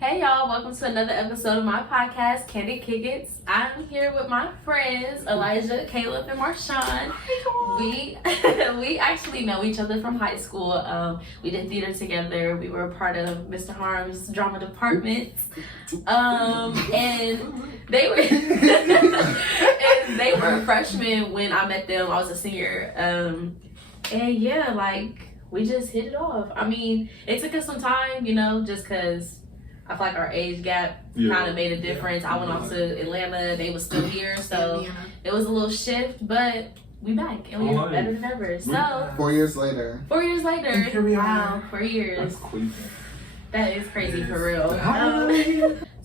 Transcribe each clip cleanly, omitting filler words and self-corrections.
Hey y'all, welcome to another episode of my podcast, Candid. I'm here with my friends, Elijah, Caleb, and Marshawn. We actually know each other from high school. We did theater together. We were a part of Mr. Harm's drama department. And they were and they were freshmen when I met them. I was a senior. And yeah, like we just hit it off. I mean, it took us some time, just because I feel like our age gap kind of made a difference. I went off to Atlanta, they was still here, so it was a little shift, but we back and we're better than ever. So 4 years later. 4 years later. Here we are. Wow, 4 years. That's crazy. That is crazy for real.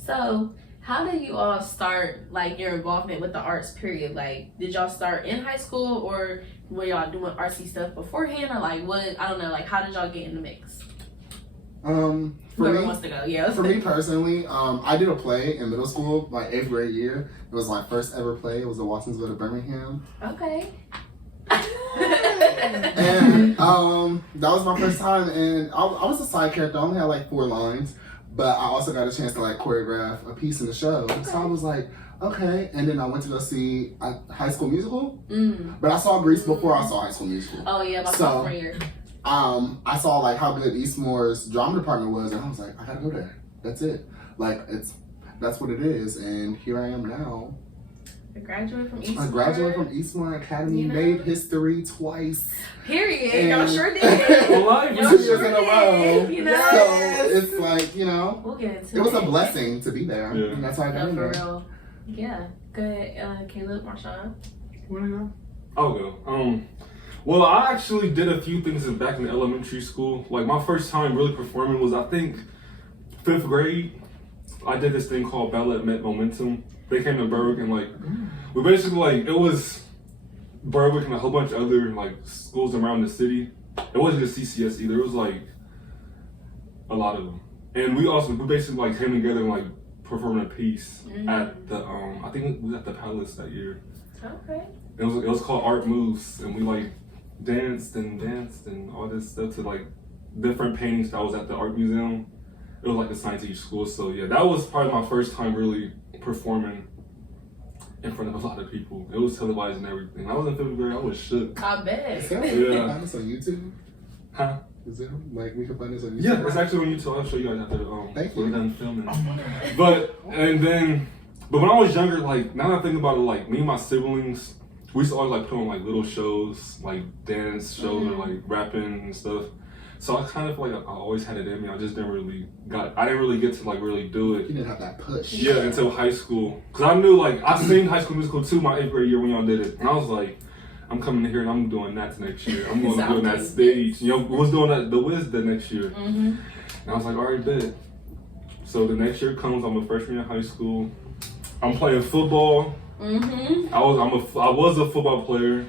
So how did you all start like your involvement with the arts period? Like, did y'all start in high school or were y'all doing artsy stuff beforehand, or like what? I don't know. Like, how did y'all get in the mix? Whoever wants to go, yeah. For me personally, I did a play in middle school, my 8th grade year. It was my first ever play. It was the Watsonsville of Birmingham. Okay. And that was my first time, and I was a side character. I only had like 4 lines, but I also got a chance to like choreograph a piece in the show. Okay. So I was like, okay. And then I went to go see High School Musical, but I saw Grease before I saw High School Musical. Oh yeah, my sophomore year. I saw like how good Eastmore's drama department was, and I was like, I gotta go there. That's it. Like that's what it is, and here I am now. A graduate from Eastmore. A graduate from Eastmore Academy, made history twice. Period. And Y'all sure did. Y'all sure in a row. Yes. So it's like, we'll get into it. It was a blessing to be there. Yeah. And that's how I got in for there. real. Yeah. Go ahead, Caleb, Marshawn. Wanna go? I'll go. Well, I actually did a few things back in elementary school. Like, my first time really performing was, I think, 5th grade. I did this thing called Ballet Met Momentum. They came to Berwick, and, like, we basically, like, it was Berwick and a whole bunch of other, like, schools around the city. It wasn't just CCS either. It was, like, a lot of them. And we basically, like, came together and, like, performed a piece at the, I think we was at the Palace that year. Okay. It was called Art Moves, and we, like, danced and all this stuff to like different paintings that was at the art museum. It was like assigned to each school, so yeah, that was probably my first time really performing in front of a lot of people. It was televised and everything. I was in 5th grade, I was shook. I bet. Is there find this on YouTube? Huh? Is there like we can find this on YouTube? Yeah, it's actually on YouTube. I'll show you guys after we're done filming. Oh my God. But when I was younger, like now that I think about it, like me and my siblings, we used to always like put on like little shows, like dance shows or like rapping and stuff. So I kind of like I always had it in me. I just didn't really get to like really do it. You didn't have that push. Yeah, until high school. Cause I knew like I seen High School Musical 2 my 8th grade year when y'all did it, and I was like, I'm coming in here and I'm doing that next year. I'm going to do that stage. We was doing that the Wiz the next year. And I was like, all right, bet. So the next year comes, I'm a freshman in high school. I'm playing football. I was a football player,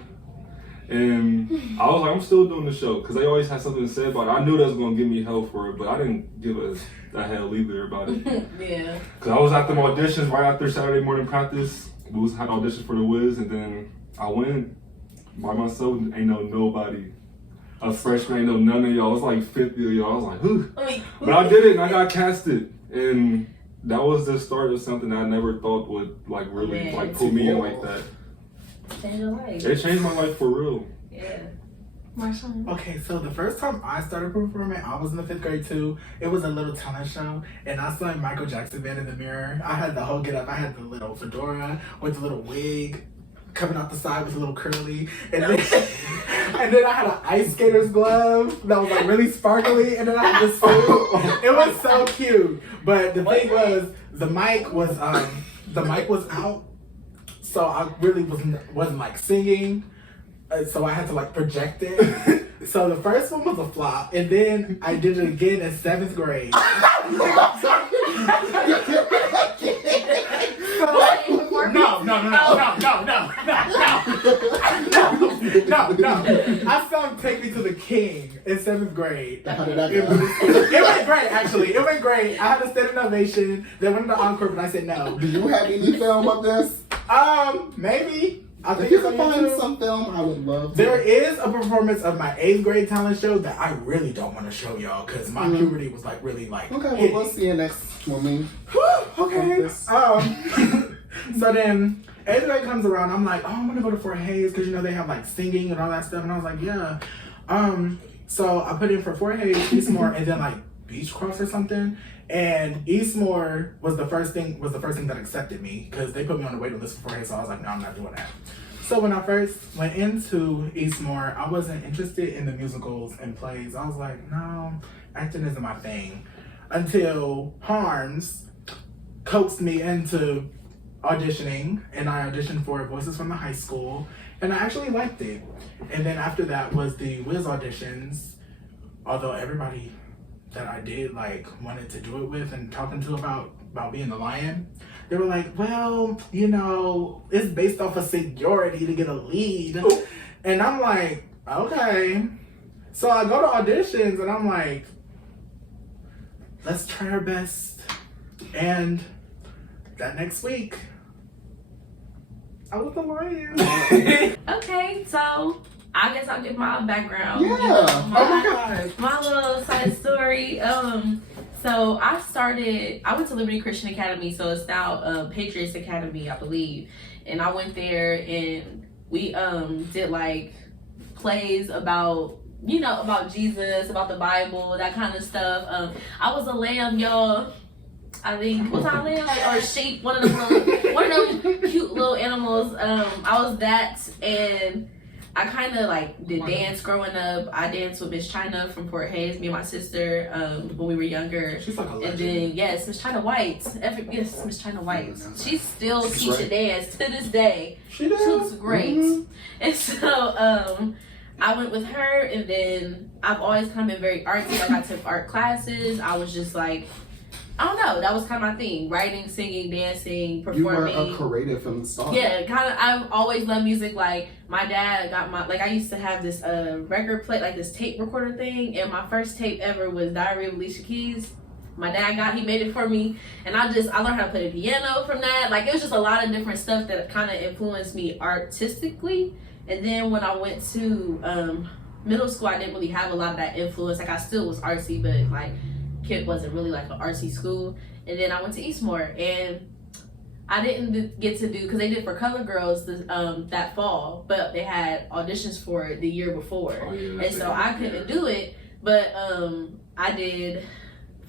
and I was like, I'm still doing the show because they always had something to say about it. I knew they was gonna give me hell for it, but I didn't give a hell either about it. Yeah. Cause I was at them auditions right after Saturday morning practice. We had auditions for the Wiz, and then I went by myself. Ain't know nobody. A freshman, ain't know none of y'all. It was like 50 of y'all. I was like, whew. But I did it, and I got casted, and that was the start of something I never thought would like really like pull me in like that. Change your life. It changed my life for real. Yeah. Marshawn. Okay, so the first time I started performing, I was in the 5th grade too. It was a little talent show, and I sang Michael Jackson Man in the Mirror. I had the whole get up. I had the little fedora with the little wig coming out the side with a little curly, and then I had an ice skater's glove that was like really sparkly, and then I had this suit. It was so cute, but the thing was the mic was out, so I really wasn't like singing, so I had to like project it. So the first one was a flop, and then I did it again in 7th grade. No. I sung Take Me to the King in 7th grade. How did that go? It went great, actually. It went great. I had a standing ovation. They went to the encore, but I said no. Do you have any film of this? Maybe. I think If you it's can on find YouTube. some film, I would love to. There is a performance of my 8th grade talent show that I really don't want to show y'all because my puberty was like really like. Okay, well, hitting. we'll see you next when we. Okay. So then 8th grade comes around. I'm like, oh, I'm gonna go to Fort Hayes because you know they have like singing and all that stuff. And I was like, yeah. So I put in for Fort Hayes, Eastmore, and then like Beechcroft or something. And Eastmore was the first thing that accepted me because they put me on the waiting list for Fort Hayes. So I was like, no, I'm not doing that. So when I first went into Eastmore, I wasn't interested in the musicals and plays. I was like, no, acting isn't my thing. Until Harms coaxed me into auditioning, and I auditioned for Voices from the High School, and I actually liked it. And then after that was the Wiz auditions, although everybody that I did like wanted to do it with and talking to about being the lion, they were like, well, you know, it's based off of seniority to get a lead. And I'm like, okay. So I go to auditions and I'm like, let's try our best. And that next week, I was the lion. Okay, so I guess I'll give my background. Yeah. Oh my God. My little side story. So I went to Liberty Christian Academy, so it's now Patriots Academy, I believe. And I went there and we did like plays about, you know, about Jesus, about the Bible, that kind of stuff. I was a lamb, y'all. I think was I a lamb or a sheep? One of them cute little animals. I was that, and I kind of like did dance growing up. I danced with Miss China from Fort Hayes, me and my sister, when we were younger. She's like a And legend. then yes, Miss China White. Yes, Miss China White. She still She's teaches great. dance to this day. She She looks does. great. Mhm. And so I went with her, and then I've always kind of been very artsy. Like I took art classes. I was just like, I don't know, that was kind of my thing. Writing, singing, dancing, You were performing. a creative from the start. Yeah, kind of. I've always loved music. Like my dad got I used to have this record play, like this tape recorder thing, and my first tape ever was Diary of Alicia Keys. My dad he made it for me, and I learned how to play the piano from that. Like it was just a lot of different stuff that kind of influenced me artistically. And then when I went to middle school, I didn't really have a lot of that influence. Like I still was artsy, but like Kit wasn't really like an artsy school. And then I went to Eastmore, and I didn't get to do, because they did for Color Girls that fall, but they had auditions for it the year before. Oh, yeah, And so I couldn't do it, but I did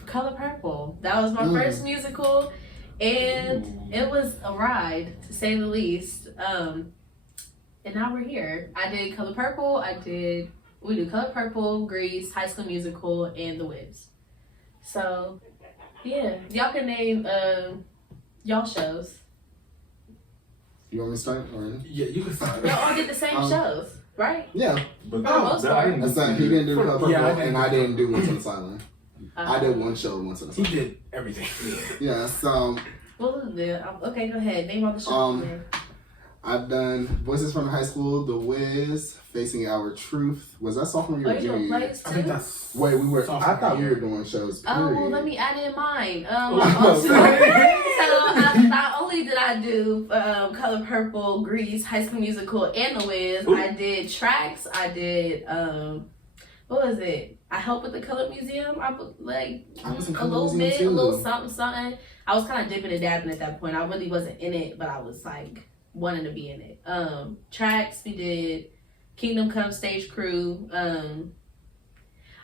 Color Purple. That was my first musical, and it was a ride, to say the least. And now we're here. I did Color Purple, we do Color Purple, Grease, High School Musical, and The Wiz. So, yeah, y'all can name y'all shows. You want me to start? Or? Yeah, you can start. Y'all all did the same shows, right? Yeah. But most part. That's like, he didn't do Purple, Yeah, and I didn't do Once on the Island. I did one show once on the He Island. did everything. Yeah, so What was it? Okay, go ahead. Name all the shows. I've done Voices from High School, The Wiz, Facing Our Truth. Was that sophomore year Oh, or you junior doing year? plays I think too? that's. Wait, I sophomore thought we year. were doing shows. Oh, well, period. let me add in mine. Oh, So not only did I do Color Purple, Grease, High School Musical, and The Wiz, I did tracks. I did what was it? I helped with the Color Museum. I was in a Color little Museum bit, too. a little something. I was kind of dipping and dabbing at that point. I really wasn't in it, but I was like wanting to be in it. Tracks, we did Kingdom Come Stage Crew.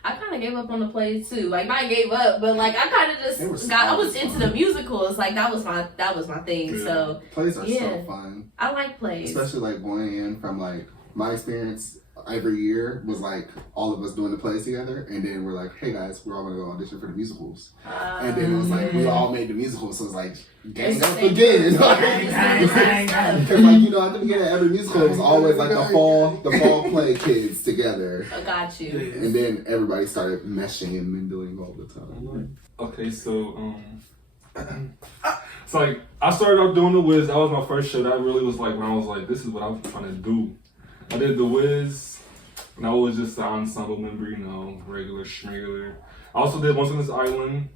I kind of gave up on the plays too. Like not gave up, but like I kind of just I was into the musicals. Like that was my thing. Yeah. So Plays are Yeah. so fun. I like plays. Especially like going in from like my experience every year was like all of us doing the plays together, and then we're like, hey guys, we're all gonna go audition for the musicals. And then it was like we all made the musicals, so it's like gang up again. Because like, you know, at the beginning of every musical it was always like the fall play kids together. I got you. And then everybody started meshing and mingling all the time. Okay, so it's like I started out doing The Wiz. That was my first show. That really was like when I was like, this is what I'm trying to do. I did The Wiz, and I was just an ensemble member, you know, regular schmegular. I also did Once on This Island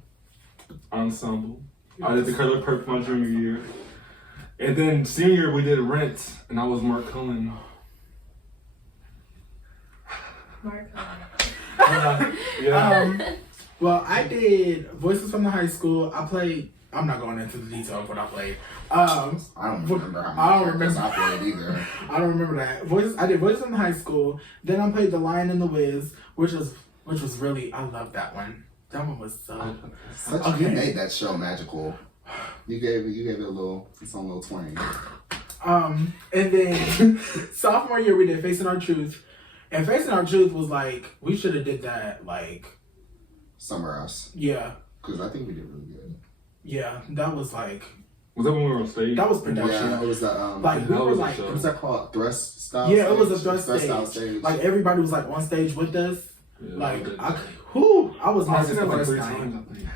ensemble. I did the Color Purple my junior year. And then senior year we did Rent, and I was Mark Cullen. Mark. Yeah. Well, I did Voices from the High School. I'm not going into the detail of what I played. I don't remember how many I don't characters remember. I played either. I don't remember that. I did Voices from the High School. Then I played The Lion and the Wiz, which was really, I love that one. That one was so. You made that show magical. You gave it its own little twang. And then sophomore year we did Facing Our Truth, and Facing Our Truth was like we should have did that like somewhere else. Yeah. Because I think we did really good. Yeah, that was like. Was that when we were on stage? That was production. Yeah, it was that. Like we were like. What was that called? Thrust style. Yeah, stage? it was a thrust style stage. Like everybody was like on stage with us. Yeah, like I was I nervous did the like first 3 time. times, I think.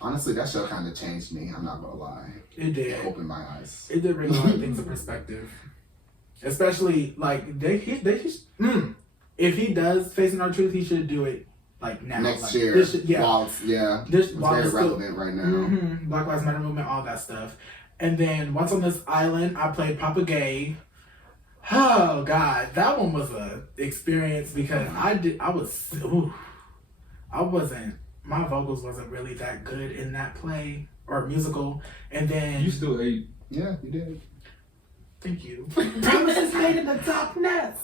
Honestly, that show kind of changed me. I'm not gonna lie. It did. It opened my eyes. It did bring a lot of things in perspective. Especially like if he does Facing Our Truth, he should do it like now. Next like, year. This should, yeah. While This it's while very it's still- relevant right now. Black Lives Matter movement, all that stuff. And then Once on This Island, I played Papa Gay. Oh God, that one was a experience because my vocals wasn't really that good in that play or musical. And then You still ate. Yeah, you did. thank you. Thomas is made in the darkness.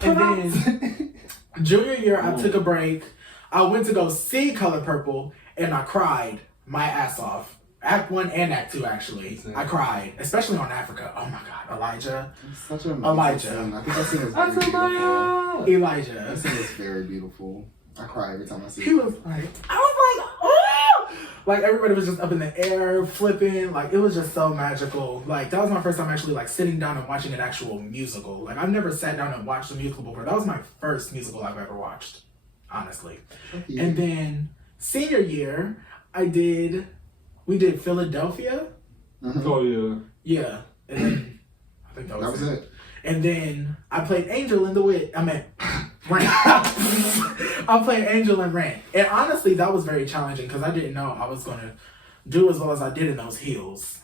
And then junior year, I took a break. I went to go see Color Purple, and I cried my ass off. Act 1 and Act 2, actually. I cried, especially on Africa. Oh my God, Elijah. It's such an Elijah. scene. I think that scene is very beautiful. Elijah. That scene is very beautiful. I cry every time I see it. He was like, I was like, oh! Like everybody was just up in the air, flipping. Like it was just so magical. Like that was my first time actually like sitting down and watching an actual musical. Like I've never sat down and watched a musical before. That was my first musical I've ever watched, honestly. Yeah. And then senior year, we did Philadelphia. Mhm. Oh yeah. Yeah. And then I think that was That was it. And then I played Angel in the Wit. I meant Rent. I played Angel in Rent. And honestly, that was very challenging because I didn't know I was going to do as well as I did in those heels.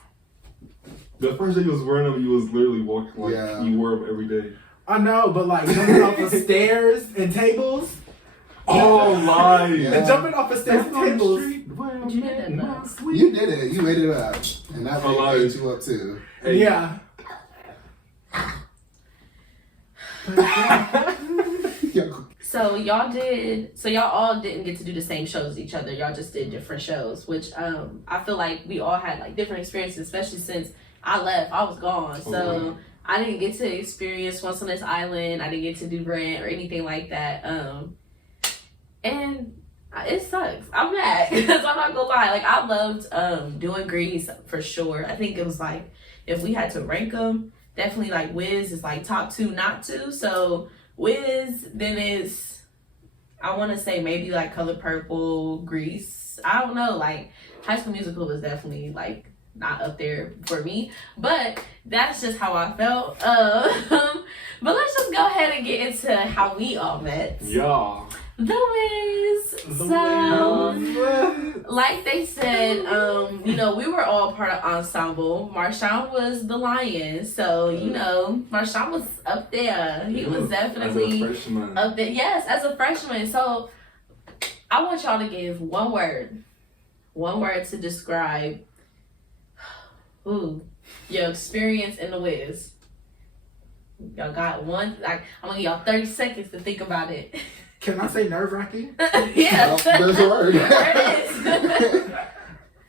The first day you was wearing them, you was literally walking like Yeah. you wore them every day. I know, but like jumping off of stairs and tables. Oh, lies. Yeah. And jumping off of stairs and tables. But you did that though. You did it. You made it up. And that Alive. made you up too. Hey. Yeah. So y'all all didn't get to do the same shows as each other. Y'all just did different shows, which I feel like we all had like different experiences, especially since I left. I was gone. So I didn't get to experience Once on This Island. I didn't get to do Rent or anything like that. And it sucks. I'm mad because I'm not gonna lie. Like I loved doing Grease for sure. I think it was like if we had to rank them, definitely like Wiz is like top 2, not 2. So Wiz, then it's I want to say maybe like Color Purple, Grease. I don't know. Like High School Musical was definitely like not up there for me, but that's just how I felt. But let's just go ahead and get into how we all met. Yeah. The Wiz. So, like they said, you know, we were all part of ensemble. Marshawn was the lion, so you know, Marshawn was up there. He was definitely as a freshman. up there. Yes, as a freshman. So, I want y'all to give one word to describe your experience in the Wiz. Y'all got one. Like I'm gonna give y'all 30 seconds to think about it. Can I say nerve-wracking? Yeah. There's a word. There it is.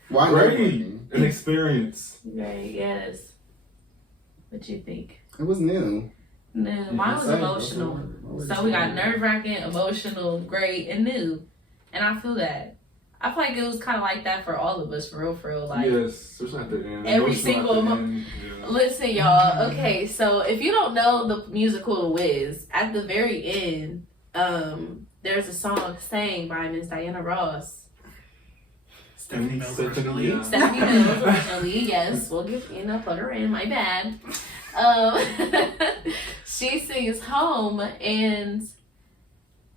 Why Great. not? An experience. Right, yes. What you think? It was new. No, mine was Say, emotional. what's the word? So we got nerve-wracking, emotional, great, and new. And I feel that. I feel like it was kind of like that for all of us, for real. Like, Yes, especially at the end. every Emotional single at the emo- end, yeah. Listen, y'all. Okay, so if you don't know the musical The Wiz, at the very end, there's a song sang by Miss Diana Ross. Stephanie Mills Stephanie, originally. yeah. Stephanie Mills originally, yes. We'll give plug her in, my bad. She sings Home, and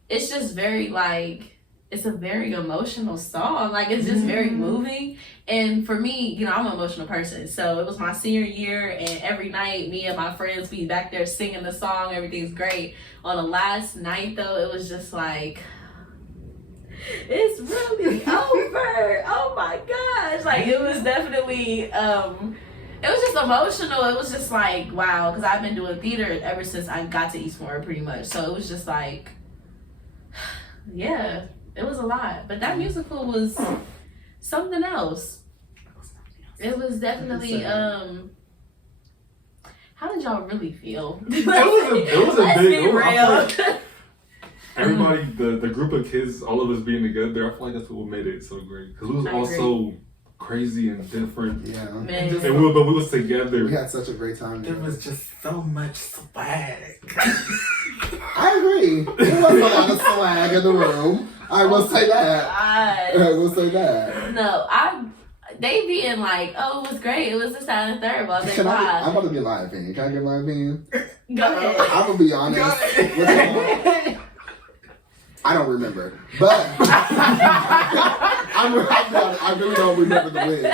it's just very like, it's a very emotional song. Like, it's just very moving. And for me, you know, I'm an emotional person. So it was my senior year, and every night, me and my friends be back there singing the song. Everything's great. On the last night, though, it was just like, it's really over. Oh my gosh. Like, it was definitely, it was just emotional. It was just like, wow. Because I've been doing theater ever since I got to Eastmore, pretty much. So it was just like, yeah. It was a lot, but that musical was something else. It was definitely, how did y'all really feel? It was a Let's big, be real. everybody, the group of kids, all of us being together, I feel like that's what made it so great. Because it was all so crazy and different. Yeah. Man. And we was together. We had such a great time. There was just so much swag. I agree. There was a lot of swag in the room. I will say that. God. I will say that. No, they being like, oh, it was great. It was this, that, and the third. But I'm about to get my opinion. Can I get my opinion? Go ahead. I'm gonna be honest. I don't remember, but I really don't remember the win.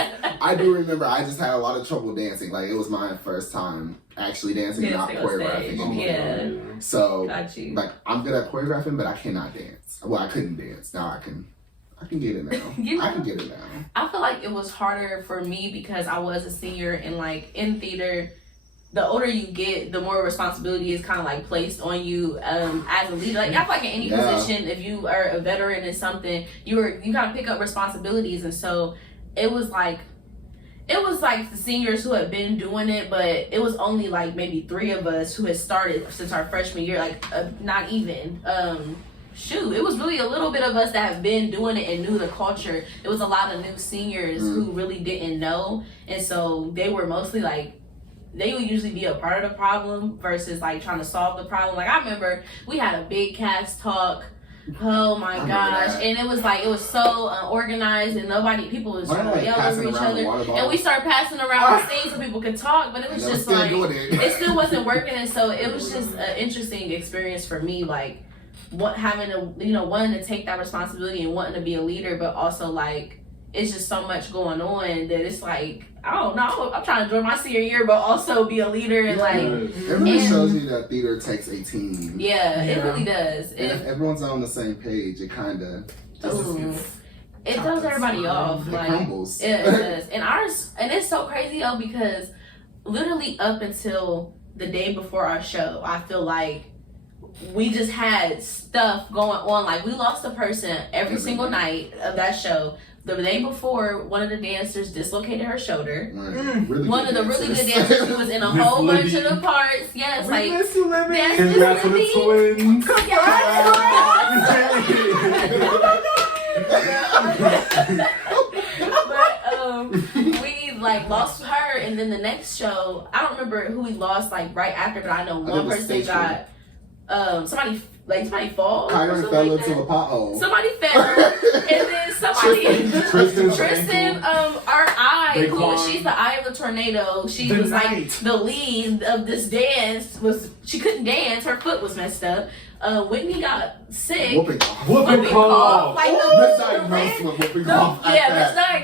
I do remember I just had a lot of trouble dancing. Like, it was my first time actually dancing and not choreographing. Yeah. So, Got you. like, I'm good at choreographing, but I cannot dance. Well, I couldn't dance. Now I can get it now. You know, I can get it now. I feel like it was harder for me because I was a senior, and like in theater, the older you get, the more responsibility is kind of like placed on you as a leader. Like, I feel like in any position, if you are a veteran in something, you kind of pick up responsibilities. And so it was like the seniors who had been doing it, but it was only like maybe 3 of us who had started since our freshman year. Like, not even. It was really a little bit of us that have been doing it and knew the culture. It was a lot of new seniors who really didn't know, and so they were mostly like, they would usually be a part of the problem versus like trying to solve the problem. Like, I remember we had a big cast talk. Oh my gosh. And it was so unorganized, and people was trying to yell over each other. And we started passing around the things so people could talk, but it was just like, it still wasn't working. And so it was just an interesting experience for me, like, wanting to take that responsibility and wanting to be a leader, but also like, it's just so much going on that it's like, I don't know, I'm trying to enjoy my senior year, but also be a leader and like. It really shows you that theater takes a team. Yeah, it really does. And if everyone's on the same page, it kind of it throws everybody off. It like, crumbles. It does. And it's so crazy though, because literally up until the day before our show, I feel like we just had stuff going on. Like, we lost a person every single night of that show. The day before, one of the dancers dislocated her shoulder. One of the really good dancers who was in a whole bunch of the parts. Yes, like, Congrats to the twins. But we like lost her, and then the next show, I don't remember who we lost like right after, but I know one person got somebody fall. Kyron fell into a pothole. Somebody fell, and then somebody Tristan, our eye, she's the eye of the tornado. She was like the lead of this dance. She couldn't dance. Her foot was messed up. Whitney got sick. Whooping cough. Like misdiagnosed. It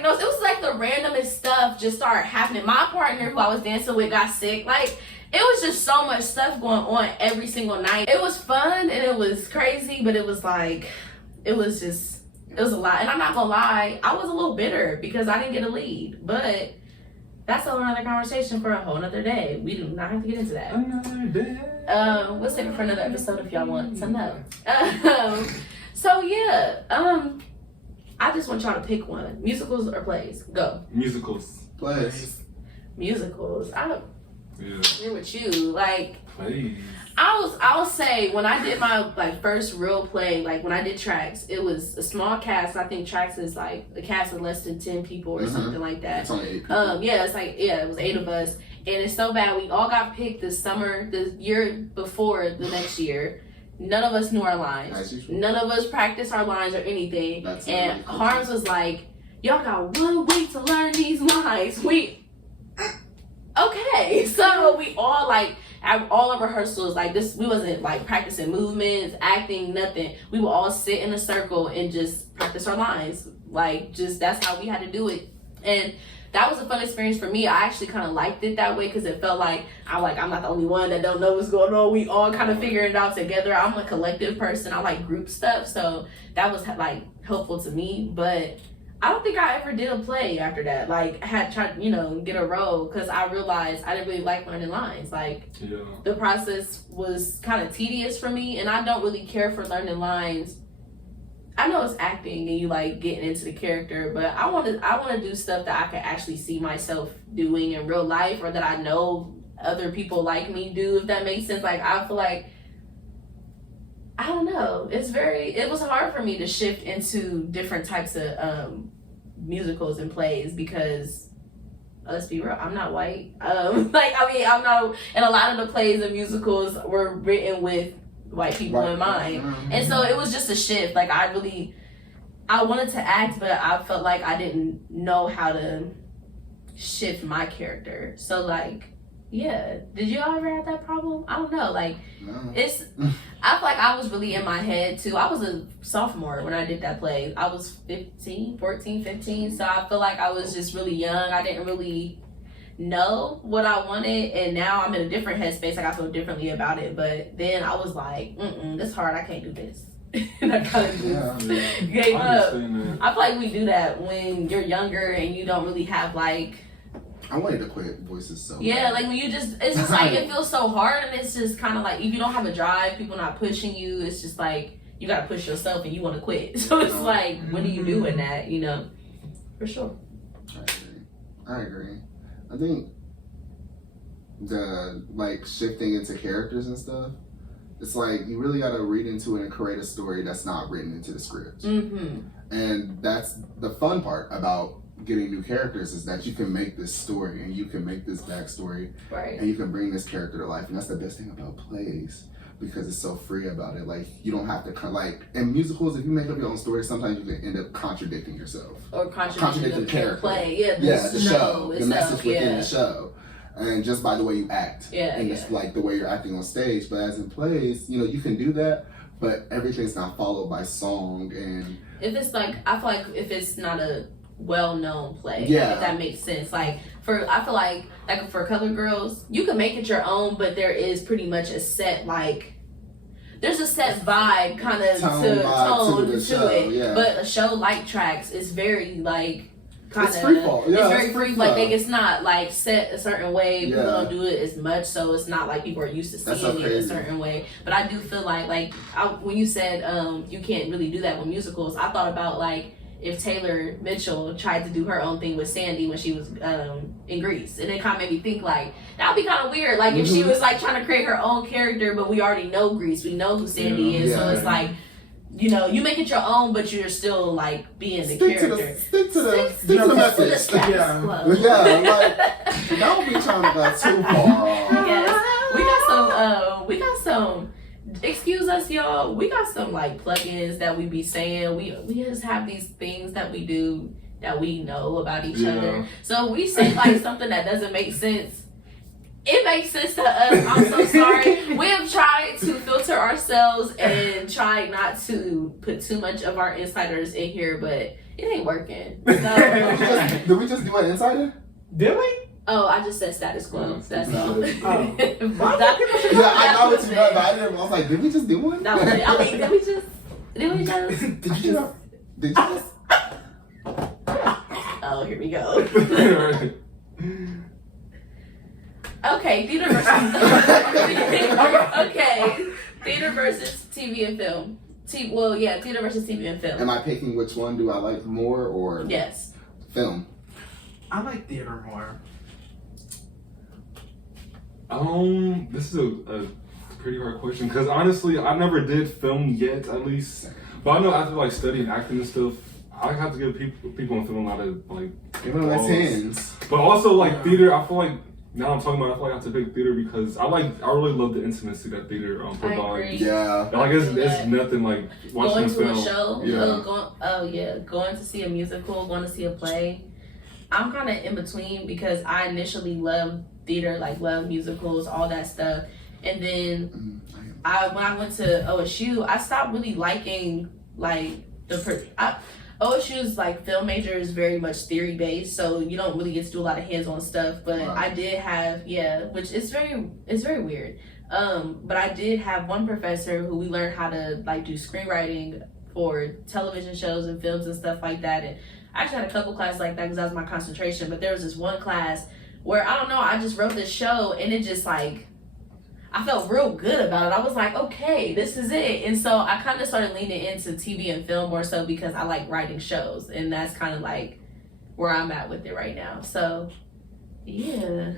was like the randomest stuff just started happening. My partner who I was dancing with got sick. Like, it was just so much stuff going on every single night. It was fun and it was crazy, but it was like, it was a lot. And I'm not gonna lie, I was a little bitter because I didn't get a lead. But that's a whole other conversation for a whole other day. We do not have to get into that. We'll save it for another episode if y'all want to know. So yeah, I just want y'all to pick one. Musicals or plays? Go. Musicals. Plays. Musicals. I agree with you. Like, plays. I'll say when I did my like first real play, like when I did Tracks, it was a small cast. I think Tracks is like a cast of less than 10 people or something like that. It's only 8 people. It was 8 of us, and it's so bad. We all got picked the year before the next year. None of us knew our lines. None of us practiced our lines or anything. And Harms was like, "Y'all got 1 week to learn these lines." okay. So we all like at all of rehearsals like this. We wasn't like practicing movements, acting, nothing. We would all sit in a circle and just practice our lines. Like just that's how we had to do it, and that was a fun experience for me. I actually kind of liked it that way because it felt like I'm not the only one that don't know what's going on. We all kind of figuring it out together. I'm a collective person. I like group stuff, so that was like helpful to me. But I don't think I ever did a play after that. Like I had tried, get a role because I realized I didn't really like learning lines. Like the process was kind of tedious for me, and I don't really care for learning lines. I know it's acting and you like getting into the character, but I want to do stuff that I can actually see myself doing in real life, or that I know other people like me do. If that makes sense. Like I feel like I don't know. It was hard for me to shift into different types of musicals and plays because let's be real, I'm not white. I'm not, and a lot of the plays and musicals were written with white people in mind, and so it was just a shift. Like I wanted to act, but I felt like I didn't know how to shift my character. So like, yeah, did you ever have that problem? I don't know. Like, I feel like I was really in my head too. I was a sophomore when I did that play. I was 14, 15, so I feel like I was just really young. I didn't really know what I wanted, and now I'm in a different headspace. Like I feel differently about it, but then I was like, this hard, I can't do this. And I kind of gave up. I feel like we do that when you're younger and you don't really have like, I wanted to quit voices so bad. Like when it's just like it feels so hard, and it's just kind of like if you don't have a drive, people not pushing you, it's just like you gotta push yourself and you want to quit. So it's like, when do you do in that, for sure. I agree. I think the like shifting into characters and stuff, it's like you really gotta read into it and create a story that's not written into the script. And that's the fun part about getting new characters, is that you can make this story and you can make this backstory, right? And you can bring this character to life. And that's the best thing about plays, because it's so free about it. Like you don't have to like in musicals, if you make up your own story, sometimes you can end up contradicting yourself or contradicting the character. Play. The show, the message within the show, and just by the way you act, and just like the way you're acting on stage. But as in plays, you can do that, but everything's not followed by song. And if it's like, I feel like if it's not a well-known play, if that makes sense. Like I feel like for Colored Girls, you can make it your own, but there is pretty much a set there's a set vibe kind of tone to it. Yeah. But a show like Tracks is very like kind of, it's very free. Like it's not like set a certain way. People don't do it as much, so it's not like people are used to seeing it a certain way. But I do feel like when you said you can't really do that with musicals, I thought about like if Taylor Mitchell tried to do her own thing with Sandy when she was in Grease, and it kind of made me think like that would be kind of weird. Like if she was like trying to create her own character, but we already know Grease, we know who Sandy is, so it's like, you make it your own, but you're still like being the character. Stick to the message. Like don't be trying to go too far. Yes, we got some. Excuse us, y'all. We got some like plugins that we be saying. We just have these things that we do that we know about each other. So we say like something that doesn't make sense. It makes sense to us. I'm so sorry. We have tried to filter ourselves and try not to put too much of our insiders in here, but it ain't working. So, did we just do an insider? Did we? Oh, I just said status quo. That's all. I know what you meant, but I was like, did we just do one? That was it. I mean, did we just? Did you just? Oh, here we go. Okay, theater versus. Okay, theater versus TV and film. Theater versus TV and film. Am I picking which one do I like more, or yes? Film. I like theater more. This is a pretty hard question, because honestly, I never did film yet, at least. But I know after like studying acting and stuff, I have to give people in film a lot of like. Give them nice hands. But also like theater, I feel like now I'm talking about, I feel like I have to pick theater because I really love the intimacy that theater provides. Yeah. Like it's nothing like watching going a film. To a show. Yeah. Going to see a musical, going to see a play. I'm kind of in between because I initially loved theater, like love musicals, all that stuff. And then Mm-hmm. when I went to OSU, I stopped really liking like OSU's like film major is very much theory based, so you don't really get to do a lot of hands on stuff. But Right. I did have which is very weird. But I did have one professor who we learned how to like do screenwriting for television shows and films and stuff like that. And I actually had a couple classes like that because that was my concentration. But there was this one class where I don't know, I just wrote this show and it just like I felt real good about it. I was like, okay, this is it. And so I kind of started leaning into TV and film more so because I like writing shows, and that's kind of like where I'm at with it right now. So yeah,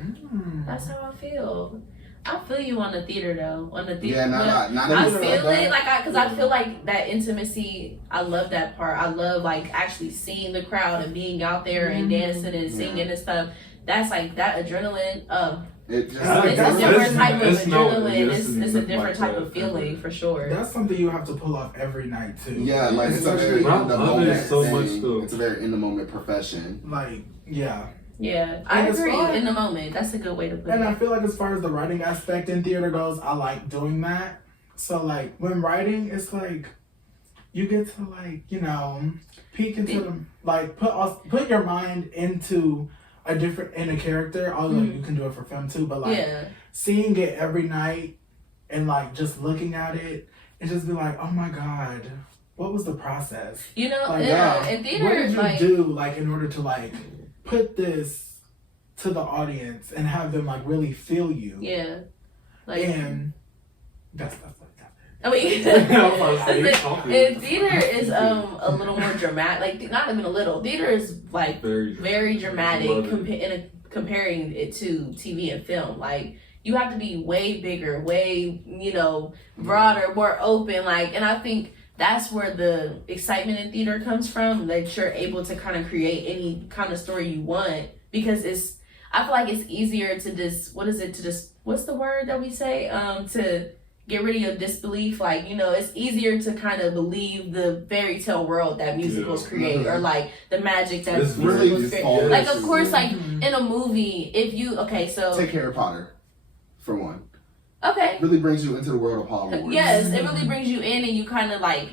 that's how I feel. I feel you on the theater though. On the theater, Yeah, not I even feel like it that. because I feel like that intimacy. I love that part. I love like actually seeing the crowd and being out there and dancing and singing and stuff. That's like that adrenaline. It just, It's a different type of it's no- adrenaline. yes, It's a different like type that. of feeling for sure. That's something you have to pull off every night too. yeah, like it's a very in I the love it moment so thing. much, though. It's a very in the moment profession. Like, yeah. Yeah, I And it's agree. fun. In the moment, that's a good way to put And I it. feel like as far as the writing aspect in theater goes, I like doing that. So like when writing, it's like you get to like, you know, peek into the like put your mind into in a character, although you can do it for film too, but like Yeah, seeing it every night and like just looking at it and just be like, oh my God, what was the process? you know, Like, in what theater, did you like do like in order to like put this to the audience and have them like really feel you? yeah, like And that's like that. I mean, I was about to say, you're talking. and theater is a little more dramatic. Like not even a little. Theater is like very dramatic Love it. comparing it to TV and film. Like you have to be way bigger, way broader, more open. Like, and I think that's where the excitement in theater comes from. That you're able to kind of create any kind of story you want because I feel like it's easier to what's the word that we say to get rid of your disbelief. Like, it's easier to kind of believe the fairy tale world that musicals create or like the magic that It's really musicals just create. all Like, this of course, is- like in a movie, if you, Take Harry Potter, for one. okay. Really brings you into the world of Hogwarts. Yes, it really brings you in and you kind of like,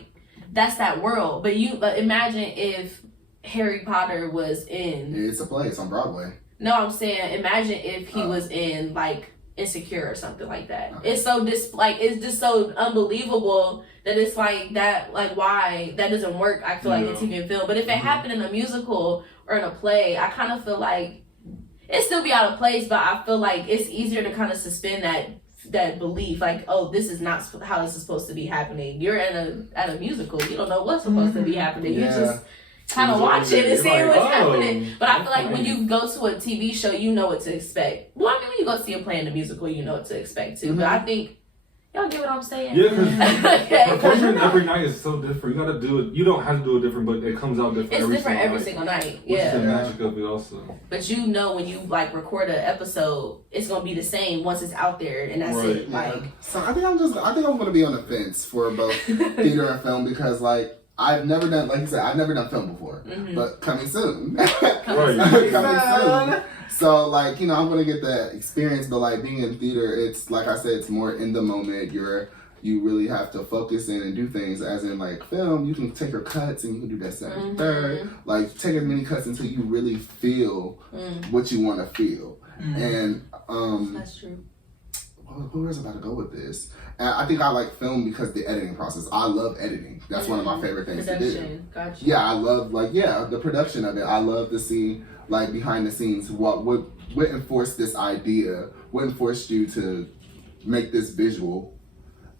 that's that world. But imagine if Harry Potter was in, It's a play. It's on Broadway. no, I'm saying, imagine if he was in like Insecure or something like that. Okay. It's so it's just so unbelievable that it's like that, like why that doesn't work, I feel like in TV and film. But if it happened in a musical or in a play, I kind of feel like it still be out of place, but I feel like it's easier to kind of suspend that belief, like, oh, this is not how this is supposed to be happening. You're at a musical, you don't know what's supposed to be happening. You just kind of watch it and see what's happening. But I feel like when you go to a TV show, you know what to expect. Well, I mean, when you go see a play in a musical, you know what to expect too. But I think y'all get what I'm saying. Yeah, because Okay. performing every night is so different. You gotta do it. You don't have to do it different, but it comes out different. It's different every night, single night. Which is the Yeah. magic of it, also. But when you like record an episode, it's gonna be the same once it's out there, and that's it. Yeah. Like, So I think I'm gonna be on the fence for both theater and film because like I've never done, like you said, I've never done film before, but coming soon. Right. Coming soon. So like, I'm gonna get that experience, but like being in theater, it's like I said, it's more in the moment. You really have to focus in and do things. As in like film, you can take your cuts and you can do that second, third. Like take as many cuts until you really feel what you want to feel. And that's true. where was I about to go with this? And I think I like film because the editing process. I love editing. That's one of my favorite things to do. Production. Gotcha. Yeah, I love the production of it. I love to see like behind the scenes what enforced this idea, what enforced you to make this visual,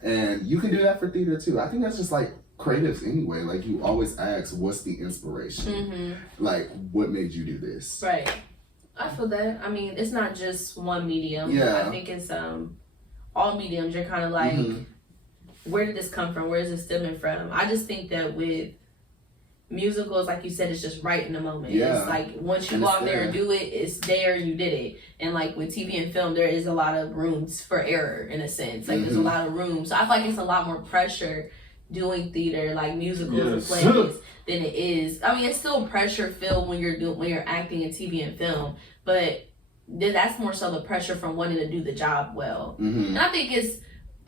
and you can do that for theater too. I think that's just like creatives anyway. Like you always ask, what's the inspiration? Like what made you do this? Right. I feel that. I mean, it's not just one medium. Yeah. I think it's all mediums. You're kind of like, where did this come from? Where is this stemming from? I just think that with musicals, like you said, it's just right in the moment. Yeah. It's like once you And go it's out there there. and do it, it's there. You did it. And like with TV and film, there is a lot of rooms for error in a sense. Like there's a lot of room. So I feel like it's a lot more pressure doing theater, like musicals and Yes. plays, than it is. I mean, it's still pressure filled when you're acting in TV and film, but that's more so the pressure from wanting to do the job well. Mm-hmm. And I think it's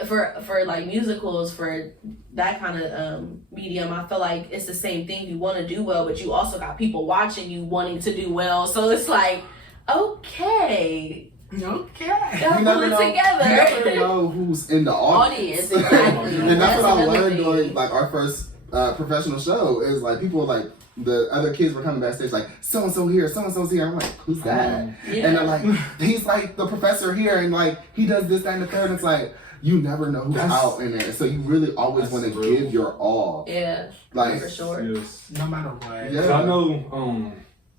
for like musicals, for that kind of medium, I feel like it's the same thing. You want to do well, but you also got people watching you wanting to do well. So it's like, okay. Okay. Gotta pull it together. You never know who's in the audience. Exactly. And that's what I another learned thing. during like our first professional show is like people like the other kids were coming backstage like so and so here, so and so's here. I'm like, who's that? Yeah. And they're like, he's like the professor here, and like he does this, that, and the third. And it's like you never know who's out in there, so you really always want to give your all. Yeah, Like for sure. Yes. No matter what. Yeah. I know,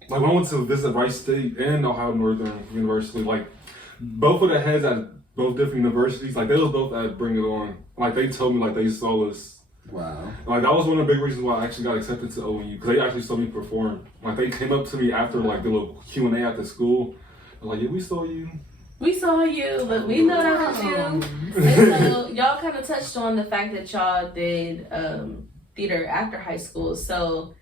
like when I went to visit Rice State and Ohio Northern University, like both of the heads at both different universities, like they was both at Bring It On. Like they told me like they saw us. Wow. Like that was one of the big reasons why I actually got accepted to ONU, because they actually saw me perform. Like they came up to me after like the little Q&A after school. They're like, yeah, we saw you. We saw you, but we know that was you. And so y'all kind of touched on the fact that y'all did theater after high school. So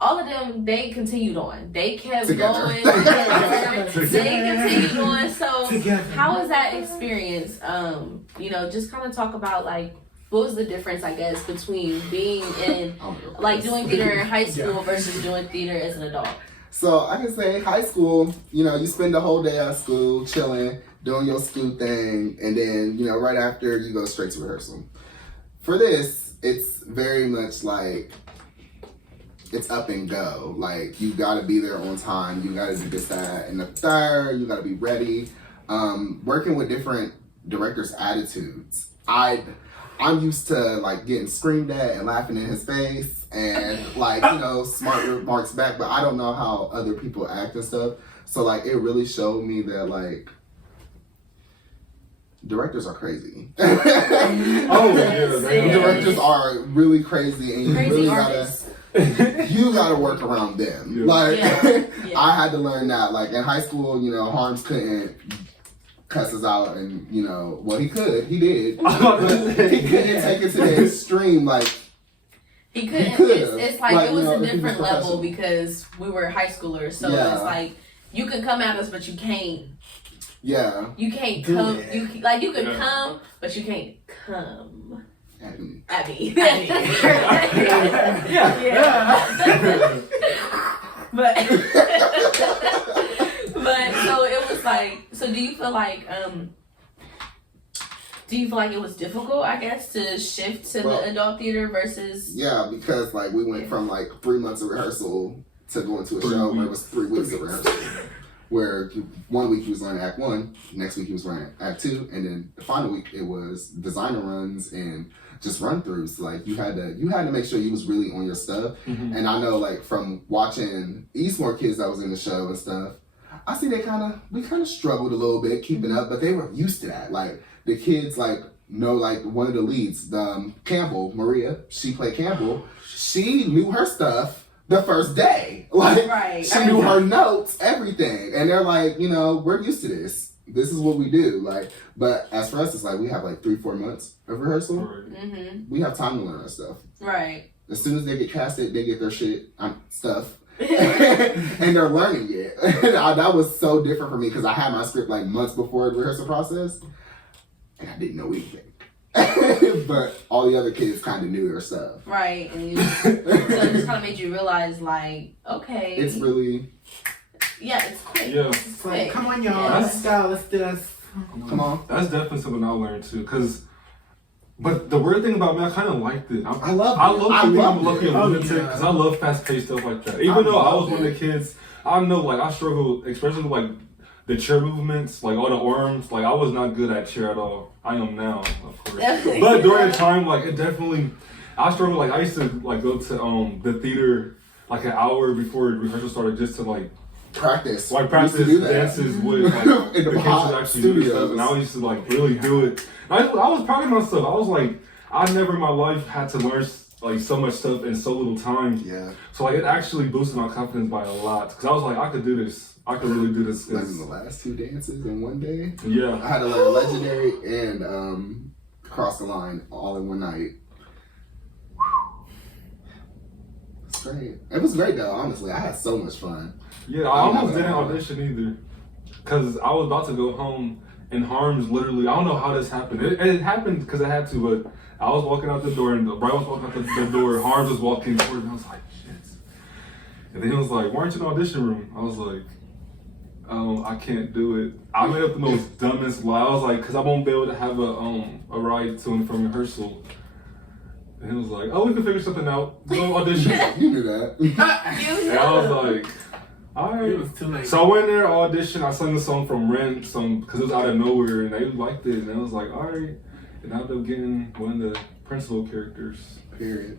all of them, they continued on. They kept Together. going together. They continued on. So Together. how was that experience? You know, just kind of talk about like, what was the difference, I guess, between being in, like, doing theater in high school versus doing theater as an adult? So I can say high school, you know, you spend the whole day at school chilling, doing your school thing, and then, you know, right after you go straight to rehearsal. For this, it's very much like it's up and go. Like you gotta be there on time, you gotta do this, that, and the third, you gotta be ready. Working with different directors' attitudes. I'm used to like getting screamed at and laughing in his face and like, you know, smart remarks back, but I don't know how other people act and stuff. So like it really showed me that like directors are crazy. Oh yeah, Directors are really crazy and you Crazy really artists. you gotta work around them. Yeah. Like Yeah. I had to learn that. Like in high school, you know, Harms couldn't cuss us out and, you know, well he could, he did. But he couldn't take it to the extreme, like He couldn't. He could've. It's like Like, it was you know, a if he was different level professional. because we were high schoolers. So Yeah. it's like you can come at us, but you can't. yeah. You can't Do come. it. You like you can Yeah. come, but you can't come And at me. Yeah. But but so it was like. So do you feel like it was difficult, I guess, to shift to Well, the adult theater versus? yeah, because like we went from like 3 months of rehearsal to going to a 3 show where it weeks. was 3 weeks of rehearsal. Where 1 week he was learning Act 1, next week he was learning Act 2, and then the final week it was designer runs and just run throughs. Like you had to make sure you was really on your stuff. Mhm. And I know like from watching Eastmore kids that was in the show and stuff, I see we kind of struggled a little bit keeping up, but they were used to that. Like the kids like know like one of the leads, Campbell, Maria, she played Campbell. She knew her stuff the first day. Like Right. she knew her notes, everything. And they're like, you know, we're used to this. This is what we do. Like, but as for us, it's like we have like 3-4 months of rehearsal. Right. Mm-hmm. We have time to learn our stuff. Right. As soon as they get casted, they get their stuff. And they're learning it. That was so different for me because I had my script like months before the rehearsal process and I didn't know anything. But all the other kids kind of knew their stuff. Right. And so it just kind of made you realize, like, okay. It's really, Yeah, it's quick. Yeah. It's It's like, quick. come on, y'all. Yeah. Let's go. Let's do this. come on. That's definitely something I learned too, but the weird thing about me, I kind of liked it. I love it. I love I being love lucky it. and Oh, lunatic yeah. because I love fast-paced stuff like that. Even I though I was love one of the kids, I know like I struggle, especially with like the chair movements, like all the arms. Like I was not good at chair at all. I am now, of course. But during the time, like it definitely, I struggled. Like I used to like go to the theater like an hour before rehearsal started just to like Practice. like We practice used to do that. dances with like In the the kids hot that actually do studios. stuff, and I used to like really do it. And I was proud of myself. I was like, I never in my life had to learn like so much stuff in so little time. Yeah. So like it actually boosted my confidence by a lot because I was like, I could do this. I could really do this. Learning the last 2 dances in one day. I Yeah. had to learn Legendary and Cross the Line all in one night. It's great. It was great though, honestly. I had so much fun. Yeah, I almost didn't audition either. because I was about to go home and Harms literally, I don't know how this happened. It happened because I had to, but I was walking out the door and right was walking out the door, Harms was walking toward me. I was like, shit. And then he was like, why aren't you in the audition room? I was like, I can't do it. I made up the most dumbest lie. I was like, because I won't be able to have a ride to and from rehearsal. And he was like, oh, we can figure something out. Go audition. You knew that. And I was like, all right. It was too late. So I went there, auditioned. I sang the song from Rent, because it was out of nowhere, and they liked it. And I was like, all right. And I ended up getting one of the principal characters. Period.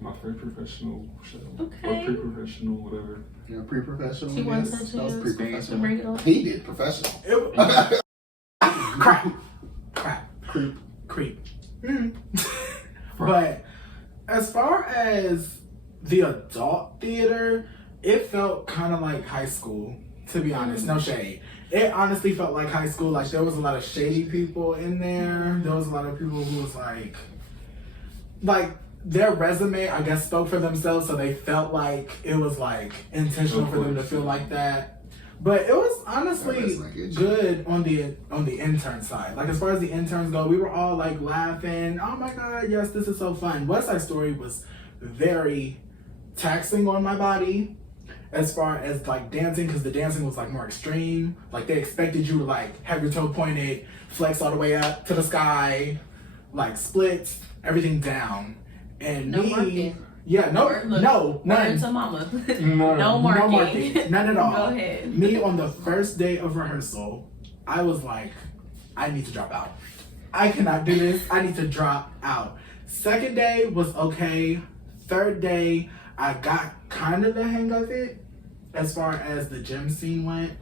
My first professional show. Okay. Or pre-professional, whatever. Yeah, pre-professional. He wants yes. to That was bring it pre-professional. on. He did professional. Crap. Creep. But as far as the adult theater, it felt kind of like high school, to be honest. No shade. It honestly felt like high school. Like, there was a lot of shady people in there. There was a lot of people who was like their resume, I guess, spoke for themselves, so they felt like it was like intentional for them to feel like that. But it was honestly good on the intern side. Like, as far as the interns go, we were all like laughing. Oh my god, yes, this is so fun. West Side Story was very taxing on my body as far as like dancing, because the dancing was like more extreme. Like, they expected you to like have your toe pointed, flex all the way up to the sky, like splits, everything down. And No me, marking. yeah, no, Word none. to mama. No. No marking. None at all. Go ahead. Me, on the first day of rehearsal, I was like, I need to drop out. I cannot do this. I need to drop out. Second day was okay. Third day, I got kind of the hang of it as far as the gym scene went.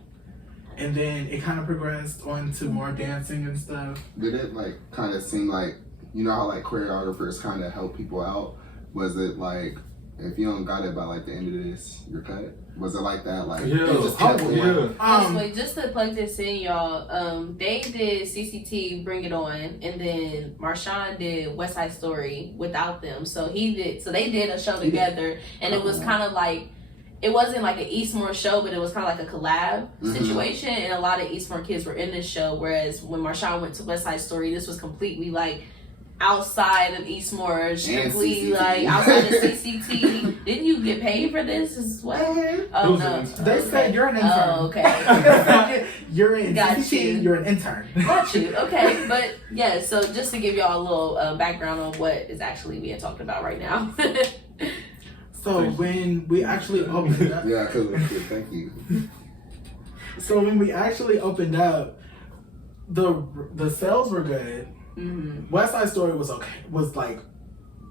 And then it kind of progressed on to more dancing and stuff. Did it like kind of seem like, you know how like choreographers kind of help people out? Was it like, if you don't got it by like the end of this, you're cut? Was it like that? Like, Yeah. they just kept going? Yeah. Wait, just to plug this in, y'all. They did CCT Bring It On, and then Marshawn did West Side Story without them. So they did a show together, and it was kind of like, it wasn't like an Eastmore show, but it was kind of like a collab situation, and a lot of Eastmore kids were in this show. Whereas when Marshawn went to West Side Story, this was completely like outside of Eastmore, strictly like outside of CCT. Didn't you get paid for this as well? Oh no, They said you're an intern. Oh, okay. You're in Got CCT, you. you're an intern. Got you. Okay, but yeah. So just to give y'all a little background on what is actually being talked about right now. So when we actually opened up, Yeah, because thank you. so when we actually opened up, the sales were good. Mm-hmm. West Side Story was okay, was like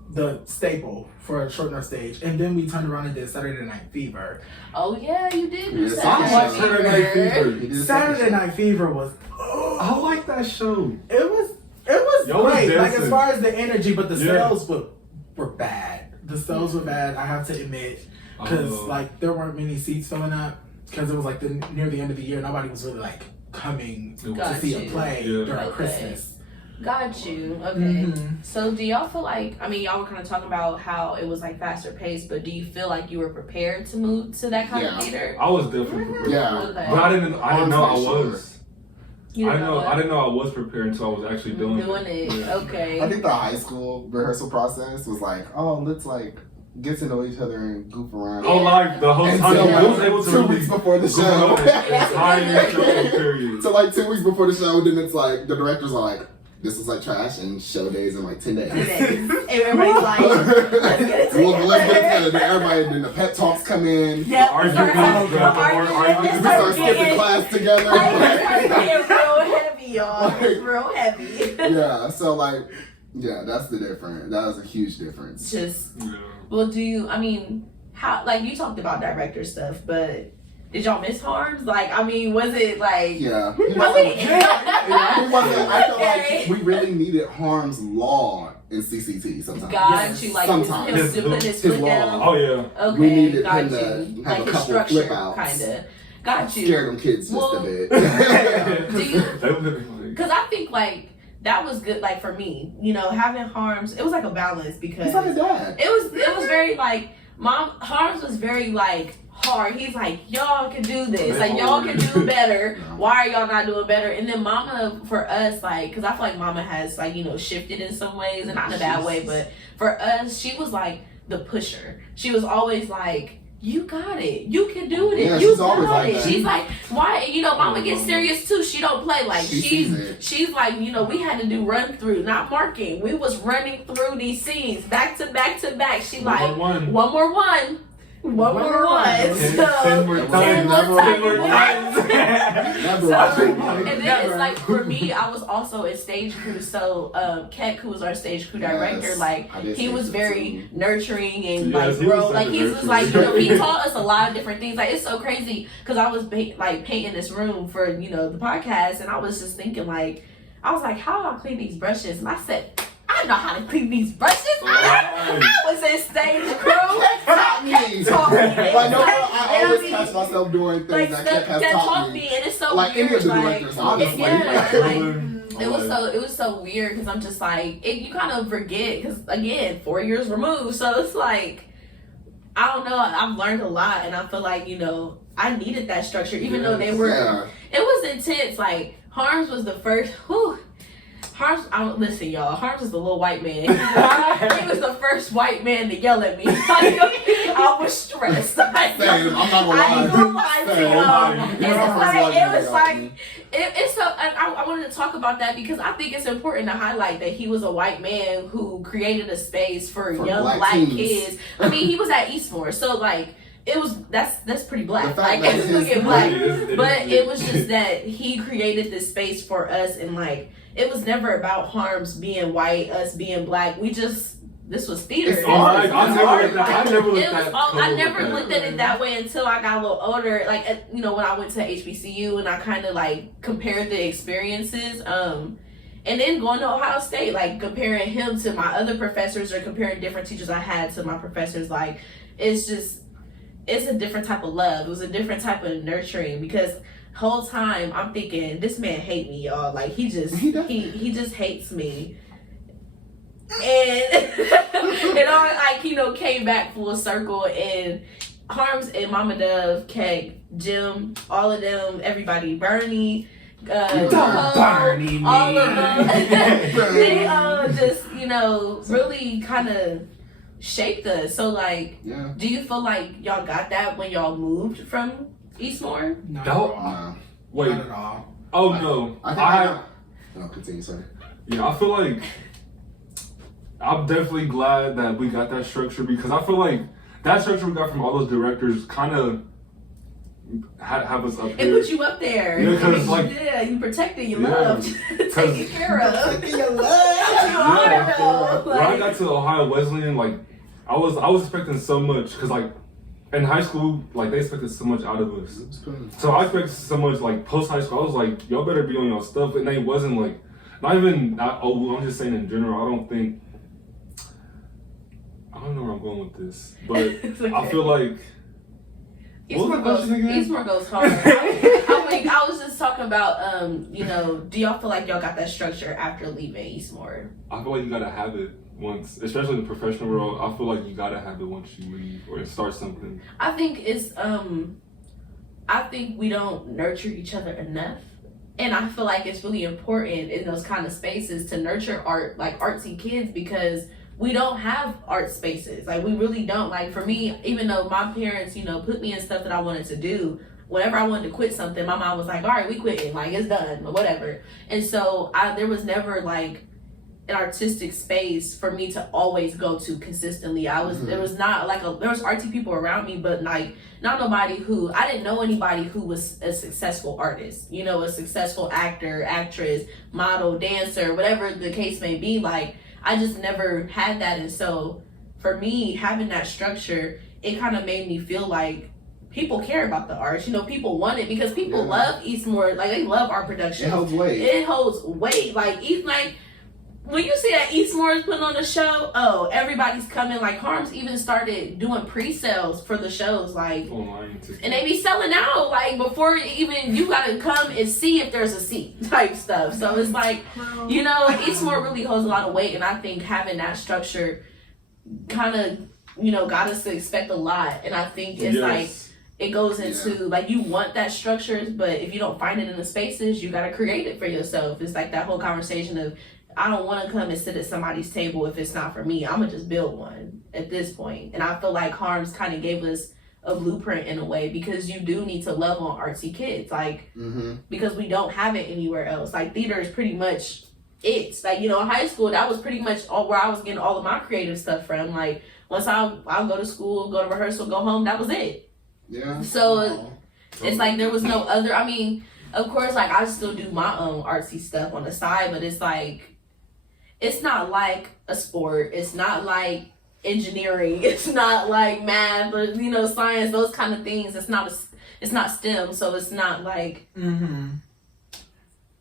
the staple for a short note stage, and then we turned around and did Saturday Night Fever. Oh yeah, you did do Yeah, Saturday Night Fever. He did a Saturday second Night Fever was I like that show. it was Y'all was great. Like, dancing. as far as the energy, but the Yeah. sales were bad. The sales were bad, I have to admit, because like there weren't many seats filling up, because it was like near the end of the year. Nobody was really like coming to Got see a you. play Yeah. during Okay. Christmas. Got you. Okay. Mhm. So do y'all feel like, I mean, y'all were kind of talking about how it was like faster paced, but do you feel like you were prepared to move to that kind of Yeah. theater? I was definitely prepared. Yeah. Okay. But I didn't know I was. You I didn't know. I what? didn't know I was prepared until I was actually doing it. Yeah. Okay. I think the high school rehearsal process was like, oh, let's like get to know each other and goof around. Oh, like the whole And time so, I was able to 2 really weeks before the go on show. the entire show period. So like 2 weeks before the show, then it's like the directors are like, this is like trash, and show days in like 10 days. Everybody's like, let's get it together. Well, let's get it together. Then everybody, then the pet talks come in. Yep. Arguing, We start skipping class together. It's getting real heavy, y'all. It's real heavy. Yeah, so like, yeah, that's the difference. That was a huge difference. Just, Yeah. well, I mean, how, like, you talked about director stuff, but did y'all miss Harms? Like, I mean, was it like, Yeah. I mean, He wasn't, I feel okay. like we really needed Harm's law in CCT sometimes. Got you, like, Sometimes. him put his His foot law. down. Oh yeah. Okay, We needed got him you. to have Like a his couple structure, flip outs. kind of. Got you. Scare them kids just Well, a bit. Do you- They were like, Because I think, like, that was good, like, for me. You know, having Harms, it was like a balance because He's like a dad. it was very, like, Harms was very, like, hard. He's like, y'all can do this. Like, y'all can do better. Why are y'all not doing better? And then Mama, for us, like, because I feel like Mama has, like, you know, shifted in some ways, and not in a bad way, but for us, she was like the pusher. She was always like, you got it. You can do it. Yeah, you she's got always like it. that. She's like, why? You know, Mama gets serious too. She don't play. Like, she's like, you know, we had to do run through, not marking. We was running through these scenes back to back to back. She like, one more one. So, 10 more times. And then it's like, for me, I was also in stage crew. So Keck, who was our stage crew director, like, he was very nurturing and like, bro, like, he was like, you know, he taught us a lot of different things. Like, it's so crazy because I was like painting this room for, you know, the podcast, and I was just thinking, like, I was like, how do I clean these brushes? And I said, I know how to clean these brushes. I was in stage crew. Taught me. Like, no, I always catch myself doing things like, that has taught me. And it's so like weird. Any of the like, directors, honestly. It was so weird because I'm just like, you kind of forget because, again, 4 years removed. So it's like, I don't know. I've learned a lot, and I feel like, you know, I needed that structure, even though they were. It was intense. Like, Harms was the first. Harms, listen, y'all. Harms is the little white man. He was the first white man to yell at me. I was stressed. I'm not gonna lie to y'all. It's so. I wanted to talk about that because I think it's important to highlight that he was a white man who created a space for young black kids. I mean, he was at Eastmore, so like. That's pretty black. Like, it's looking black. But it was just that he created this space for us, and like, it was never about Harms being white, us being black. This was theater. I never looked at it that way until I got a little older. Like, you know, when I went to HBCU and I kind of like compared the experiences. And then going to Ohio State, like comparing him to my other professors or comparing different teachers I had to my professors, like, it's a different type of love. It was a different type of nurturing because whole time I'm thinking, this man hate me, y'all. Like, he just hates me. And it all, like, you know, came back full circle, and Harms and Mama Dove, Keg, Jim, all of them, everybody, Bernie, Bernie, all of them, they just, you know, really kind of shaped us. So like, do you feel like y'all got that when y'all moved from Eastmore? No. Wait. Not at all. Oh no. No, continue, sorry. Yeah, I feel like I'm definitely glad that we got that structure because I feel like that structure we got from all those directors kind of have us up here. It put you up there. Yeah, because like, you protected your love, taken care of. Protecting your love. When I got to Ohio Wesleyan, like I was expecting so much because like in high school, like they expected so much out of us. So I expected so much like post high school. I was like, y'all better be on your stuff, and they wasn't like I'm just saying in general. I don't know where I'm going with this, but okay. I feel like. Eastmore goes hard. I was just talking about, you know, do y'all feel like y'all got that structure after leaving Eastmore? I feel like you gotta have it once, especially in the professional world. I feel like you gotta have it once you leave or start something. I think it's, I think we don't nurture each other enough. And I feel like it's really important in those kind of spaces to nurture artsy kids because we don't have art spaces. Like, we really don't. Like, for me, even though my parents, you know, put me in stuff that I wanted to do, whenever I wanted to quit something, my mom was like, all right, we quitting. Like, it's done, or whatever. And so there was never, like, an artistic space for me to always go to consistently. There was not, like, there was artsy people around me, but, like, not nobody who, I didn't know anybody who was a successful artist. You know, a successful actor, actress, model, dancer, whatever the case may be. Like, I just never had that, and so for me, having that structure, it kind of made me feel like people care about the arts. You know, people want it because people love Eastmore. Like, they love our production. It holds weight. Like, when you see that Eastmore is putting on a show, everybody's coming. Like, Harms even started doing pre-sales for the shows, like, online, and they be selling out, like, before even you gotta come and see if there's a seat type stuff. So it's like, you know, Eastmore really holds a lot of weight, and I think having that structure kind of, you know, got us to expect a lot. And I think it's like, it goes into like you want that structure, but if you don't find it in the spaces, you gotta create it for yourself. It's like that whole conversation of I don't want to come and sit at somebody's table if it's not for me. I'm gonna just build one at this point. And I feel like Harms kind of gave us a blueprint in a way, because you do need to love on artsy kids, like because we don't have it anywhere else. Like theater is pretty much it. Like, you know, in high school that was pretty much all where I was getting all of my creative stuff from. Like once I'll go to school, go to rehearsal, go home, that was it. Yeah. So it's like there was no other. I mean, of course, like I still do my own artsy stuff on the side, but it's like it's not like a sport. It's not like engineering. It's not like math, or you know, science. Those kind of things. It's not STEM. So it's not like you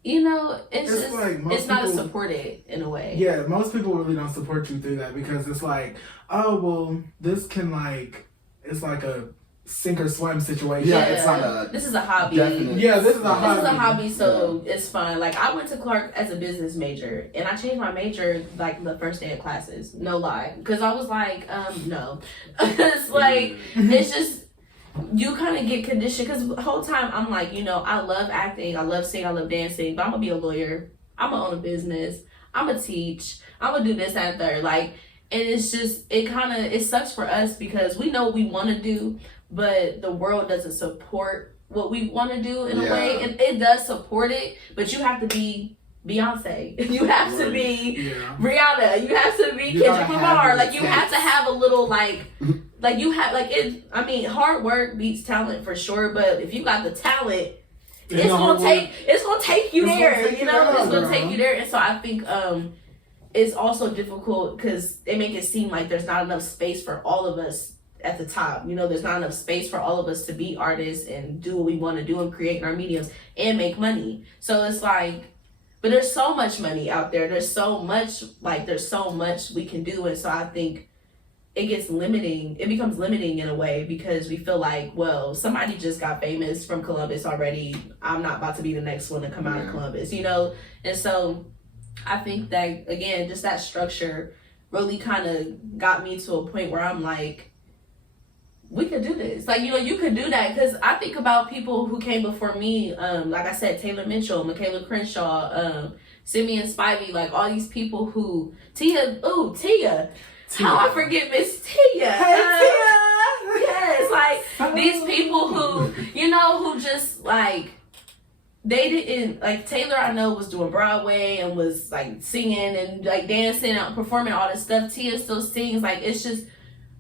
know. It's just like it's not as supported in a way. Yeah, most people really don't support you through that, because it's like, oh well, this can like it's like a sink or swim situation. Yeah, it's not a. This is a hobby. Yeah, this is a hobby. This is a hobby, so it's fun. Like I went to Clark as a business major, and I changed my major like the first day of classes. No lie, because I was like, no. It's like it's just you kind of get conditioned. Because the whole time I'm like, you know, I love acting, I love singing, I love dancing, but I'm gonna be a lawyer. I'm gonna own a business. I'm gonna teach. I'm gonna do this, that, and third. Like, and it's just it sucks for us because we know what we want to do, but the world doesn't support what we want to do in a way. It does support it, but you have to be Beyonce. You have to be Rihanna. You have to be Kendrick Lamar. Like you have to have a little like you have like it. I mean, hard work beats talent for sure. But if you got the talent, it's gonna take you there. You know, it's gonna take you there. And so I think it's also difficult because they make it seem like there's not enough space for all of us at the top. You know, there's not enough space for all of us to be artists and do what we want to do and create in our mediums and make money. So it's like, but there's so much money out there. There's so much we can do. And so I think it gets limiting. It becomes limiting in a way because we feel like, well, somebody just got famous from Columbus already. I'm not about to be the next one to come out of Columbus, you know? And so I think that, again, just that structure really kind of got me to a point where I'm like, we could do this. Like, you know, you could do that. Because I think about people who came before me, like I said, Taylor Mitchell, Michaela Crenshaw, Simeon Spivey, like all these people who, Tia. How I forget Miss Tia. Hey, Tia! Yes, like these people who, you know, who just like, they didn't, like Taylor I know was doing Broadway and was like singing and like dancing and performing all this stuff. Tia still sings. Like it's just,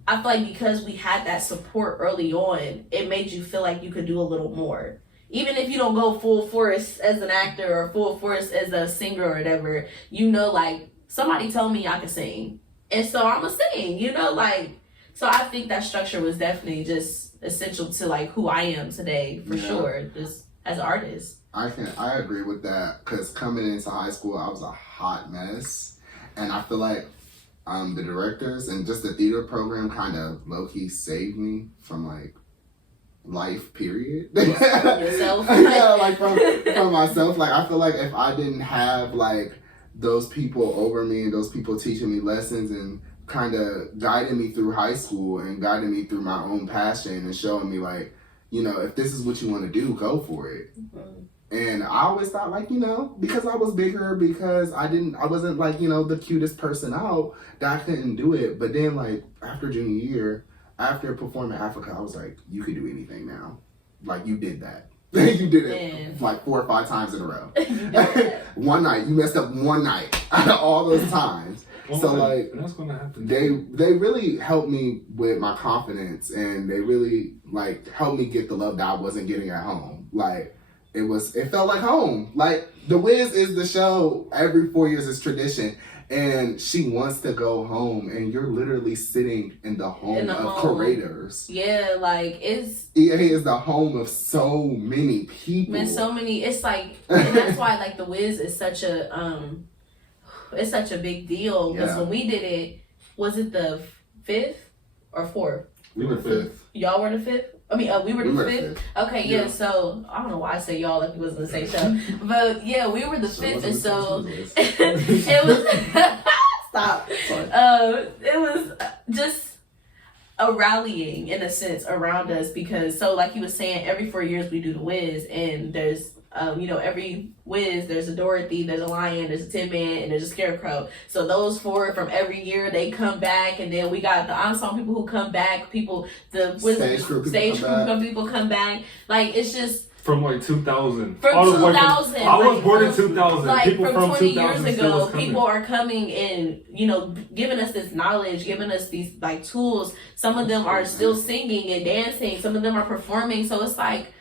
I feel like because we had that support early on, it made you feel like you could do a little more. Even if you don't go full force as an actor or full force as a singer or whatever, you know, like somebody told me I could sing. And so I'm gonna sing, you know, like, so I think that structure was definitely just essential to like who I am today, for sure, just as an artist. I agree with that, because coming into high school, I was a hot mess. And I feel like the directors and just the theater program kind of low-key saved me from like life, period. Yourself? Yeah, like from myself. Like I feel like if I didn't have like those people over me and those people teaching me lessons and kind of guiding me through high school and guiding me through my own passion and showing me like, you know, if this is what you want to do, go for it. And I always thought like, you know, because I was bigger, because I wasn't like, you know, the cutest person out, that I couldn't do it. But then like after junior year, after performing Africa, I was like, you could do anything now. Like you did that. You did it like 4 or 5 times in a row. One night, you messed up one night out of all those times. Well, so like, that's gonna happen. They really helped me with my confidence, and they really like helped me get the love that I wasn't getting at home. Like it felt like home. Like The Wiz is the show every 4 years is tradition, and she wants to go home, and you're literally sitting in the home of curators. Yeah, like EA is the home of so many people. Man, so many. It's like, and that's why like The Wiz is such a it's such a big deal, because when we did it, was it the 5th or 4th? We were 5th. Y'all were the 5th? I mean, we were the 5th? Okay, yeah, so, I don't know why I say y'all like it wasn't the same show. But, yeah, we were the 5th, and so, it was, stop. It was just, a rallying in a sense around us, because so like you was saying, every 4 years we do the Wiz, and there's every Wiz there's a Dorothy, there's a lion, there's a Tin Man, and there's a Scarecrow. So those 4 from every year, they come back, and then we got the ensemble people who come back, the stage crew people come back. Like, it's just from like 2000. From 2000. I was born in 2000. Like, people from 20 years ago, people people are coming and, giving us this knowledge, giving us these, like, tools. Some of them are still singing and dancing. Some of them are performing. So it's like,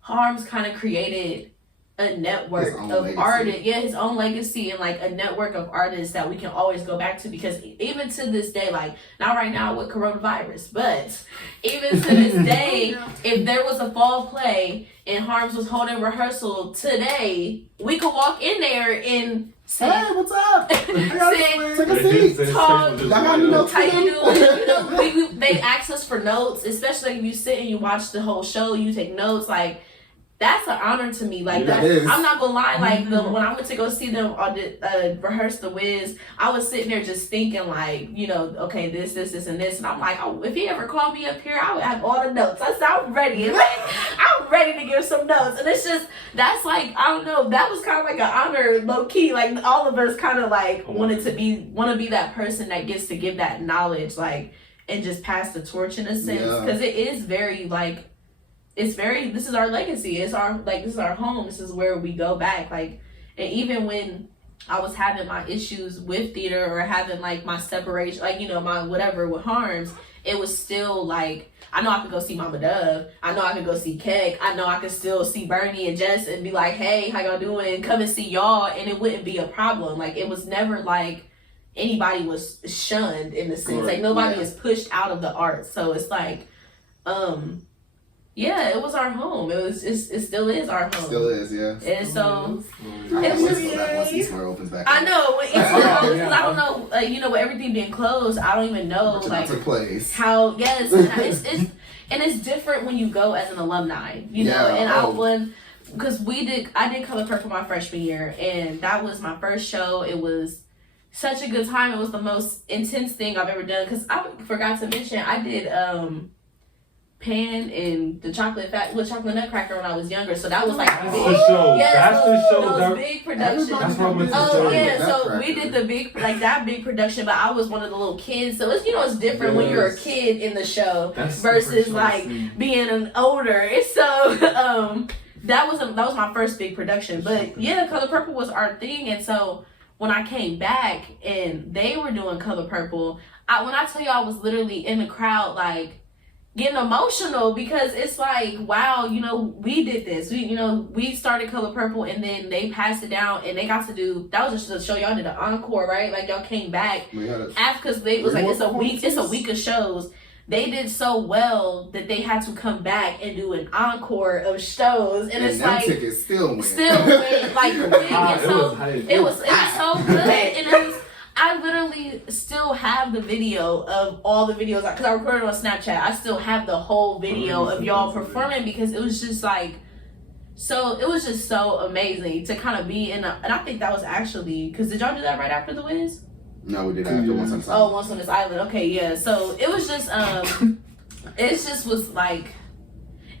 Harms kind of created a network of artists. Yeah, his own legacy, and like a network of artists that we can always go back to, because even to this day, like not right now with coronavirus, but even to this day, if there was a fall play and Harms was holding rehearsal today, we could walk in there and say, "Hey, what's up? Take a seat. Talk. How you doing?" They ask us for notes, especially if you sit and you watch the whole show, you take notes. Like, that's an honor to me. Like, I'm not gonna lie. Like, when I went to go see them rehearse the Wiz, I was sitting there just thinking, like, okay, this, and this, and I'm like, oh, if he ever called me up here, I would have all the notes. I said, I'm ready. And, like, I'm ready to give some notes. And it's just, that's like, I don't know, that was kind of like an honor, low key. Like, all of us kind of like want to be that person that gets to give that knowledge, like, and just pass the torch in a sense, because it is very like. This is our legacy. This is our home. This is where we go back. Like, and even when I was having my issues with theater, or having like my separation, like, my whatever with Harms, it was still like, I know I could go see Mama Dove. I know I could go see Keck. I know I could still see Bernie and Jess and be like, hey, how y'all doing? Come and see y'all. And it wouldn't be a problem. Like, it was never like anybody was shunned in the sense. Like, nobody is pushed out of the arts. So it's like, yeah, it was our home. It still is our home. Still is, yeah. And so it was once Eastmore opens back. I know when Eastmore opens, because I don't know, with everything being closed, I don't even know like how. Yes, and it's different when you go as an alumni, And I did Color Purple my freshman year, and that was my first show. It was such a good time. It was the most intense thing I've ever done, because I forgot to mention I did Pan and the chocolate nutcracker when I was younger, so that was like that's the show. That's the show. Those big productions. That's what I went to so we did the big production, but I was one of the little kids, so it's it's different when you're a kid in the show versus like being an older. It's so that was my first big production, but yeah, Color Purple was our thing, and so when I came back and they were doing Color Purple, when I tell you I was literally in the crowd like getting emotional, because it's like, wow, we did this. We started Color Purple, and then they passed it down, and they got to do, that was just to show y'all did an encore, right? Like, y'all came back after, because they was like, it's a week of shows. They did so well that they had to come back and do an encore of shows, and it's like tickets still went like big. And so it was so good, and it was. I literally still have the video of all the videos, because I recorded on Snapchat. I still have the whole video of y'all performing, because it was just like, it was just so amazing to kind of be in and I think that was actually, because did y'all do that right after the Wiz? No, we did after Once on this Island. Oh, Once on This Island. Okay, yeah. So it was just, it just was like,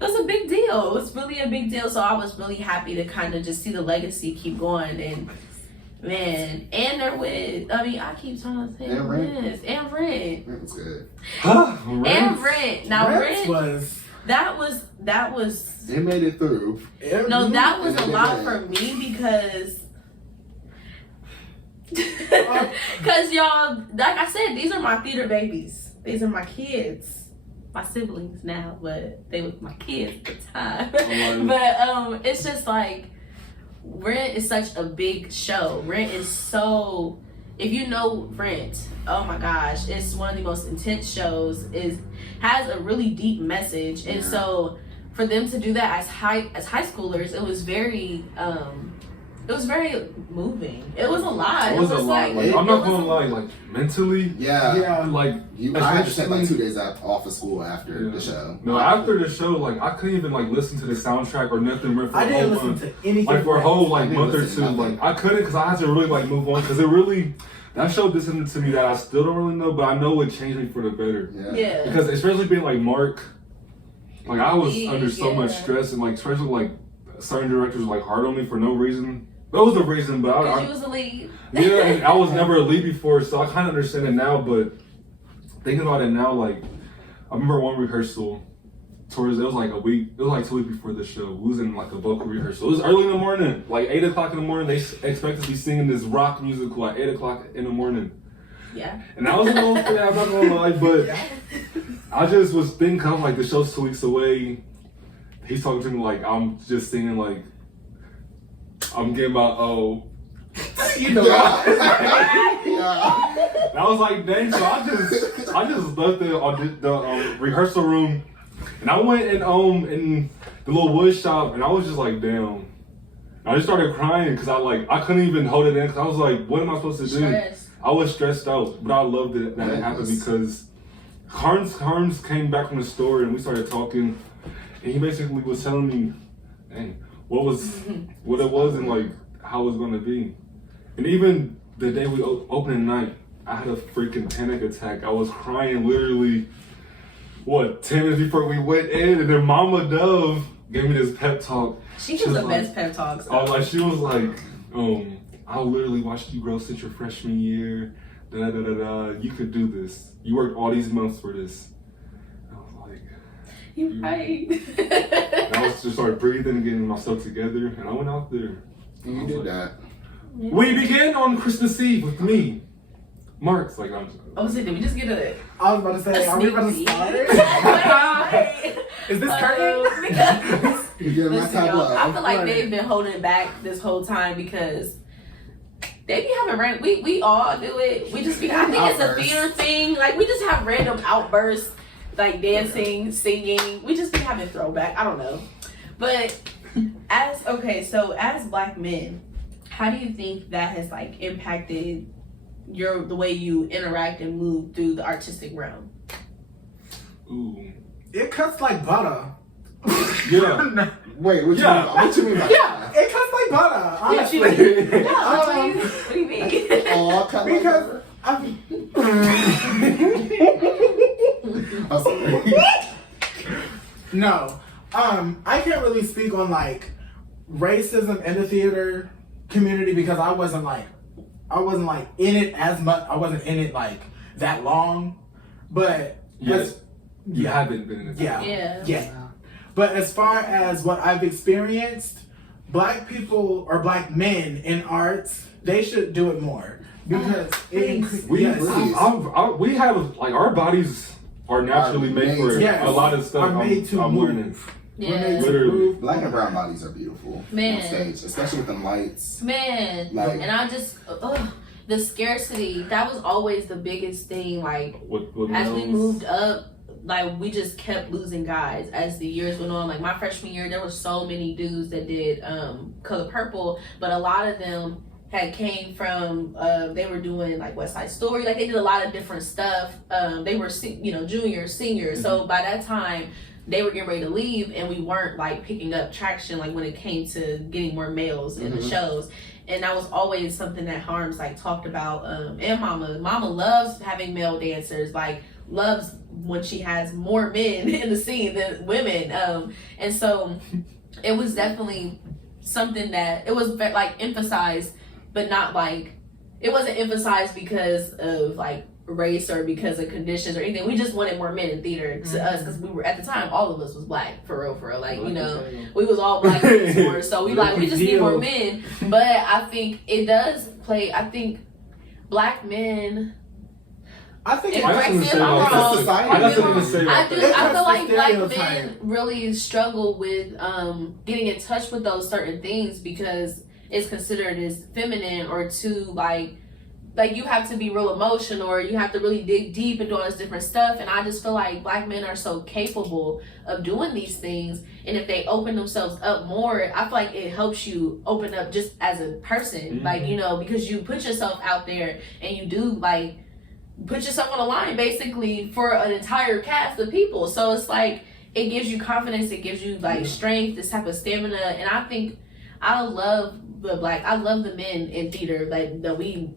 it was a big deal. It was really a big deal. So I was really happy to kind of just see the legacy keep going. And man, and they're with, I keep trying to say Rent. And Rent. Rent was good. And Rent. Now Rent was... That was... They made it through. No, that was a lot for me, because... Because y'all, like I said, these are my theater babies. These are my kids. My siblings now, but they were my kids at the time. But it's just like, Rent is such a big show. Rent is so, if you know Rent, oh my gosh, it's one of the most intense shows. Has a really deep message, and so for them to do that as high schoolers, it was very moving. It was a lot. It was a lot. Like, I'm not gonna lie, like mentally. Yeah. Like I had to take like 2 days off of school after the show. No, after the show, like I couldn't even like listen to the soundtrack or nothing. I didn't listen to anything. Like for a whole month or two, like I couldn't, because I had to really like move on, because it really, that show did something to me that I still don't really know, but I know it changed me for the better. Yeah. Because especially being like Mark, like I was under so Yeah. much stress, and like especially like certain directors were like hard on me for no reason. There was a reason, but Because you was a lead. yeah, and I was never a lead before, so I kind of understand it now. But thinking about it now, like I remember one rehearsal. It was like a week. It was like 2 weeks before the show. We was in like a vocal rehearsal. It was early in the morning, like 8 o'clock in the morning. They expect us to be singing this rock musical at 8 o'clock in the morning. Yeah. And I was a little scared, I'm not gonna lie, but I just was thinking, I'm like, the show's 2 weeks away. He's talking to me like I'm just singing like I'm getting my You know. Yeah. I was like, dang. So I just left the rehearsal room, and I went in the little wood shop, and I was just like, damn. I just started crying because I couldn't even hold it in because I was like, what am I supposed to do? Stress. I was stressed out, but I loved it that it happened because Carnes came back from the store and we started talking, and he basically was telling me, dang, what it was and like how it was gonna be. And even the day we opened the night, I had a freaking panic attack. I was crying literally, 10 minutes before we went in, and then Mama Dove gave me this pep talk. She gives the best pep talks. She was like, I literally watched you grow since your freshman year. Da da da da. You could do this. You worked all these months for this. I was like, You right. and I was just started breathing and getting myself together, and I went out there. And you did that. We began on Christmas Eve with me. Mark's like, I'm sorry. Oh, so did we just get a I was about to say, are we about to sneak start? peek? Is this curtain? Because You did my listen, tableau. y'all, I feel like Right. they've been holding it back this whole time because they be having random. We all do it. We just be. I think it's a Outbursts. theater thing. Like we just have random outbursts, like dancing, singing. We just be having throwback. I don't know, but as Black men, how do you think that has like impacted the way you interact and move through the artistic realm? Ooh. It cuts like butter. Yeah. Wait, what you mean by Yeah, it cuts like butter, honestly. What do you mean? Oh, cut like Because butter. I'm I'm sorry. No. I can't really speak on like racism in the theater community because I wasn't like in it as much. I wasn't in it like that long. But Yes. You haven't been in it. Yeah. But as far as what I've experienced, Black people or Black men in arts, they should do it more because We yes. we have like our bodies are naturally made for Yes. a lot of stuff. Are made to I'm move. learning. We're made Yeah. to Literally. move. Black and brown bodies are beautiful Man. on stage, especially with them lights. Man, Like- and I just the scarcity, that was always the biggest thing. Like With as we males. moved up, like we just kept losing guys as the years went on. Like my freshman year, there were so many dudes that did Color Purple, but a lot of them had came from they were doing like West Side Story, like they did a lot of different stuff. They were juniors, seniors. So by that time they were getting ready to leave, and we weren't like picking up traction like when it came to getting more males in the shows. And that was always something that Harms like talked about. And Mama loves having male dancers, like loves when she has more men in the scene than women. And so it was definitely something that it was like emphasized, but not like it wasn't emphasized because of like race or because of conditions or anything. We just wanted more men in theater to us because we were at the time all of us was Black for real. Like we was all Black before, so we just need more men. But I think it does play. I think Black men. I think If I got Black something to say men, I'm about wrong. that. I got something to say I about do. that. I feel like the Black stereotype. men really struggle with getting in touch with those certain things because it's considered as feminine or too like you have to be real emotional or you have to really dig deep into all this different stuff. And I just feel like Black men are so capable of doing these things, and if they open themselves up more, I feel like it helps you open up just as a person. Like because you put yourself out there and you do like put yourself on the line basically for an entire cast of people. So it's like it gives you confidence, it gives you like strength, this type of stamina. And I think I love the men in theater like that we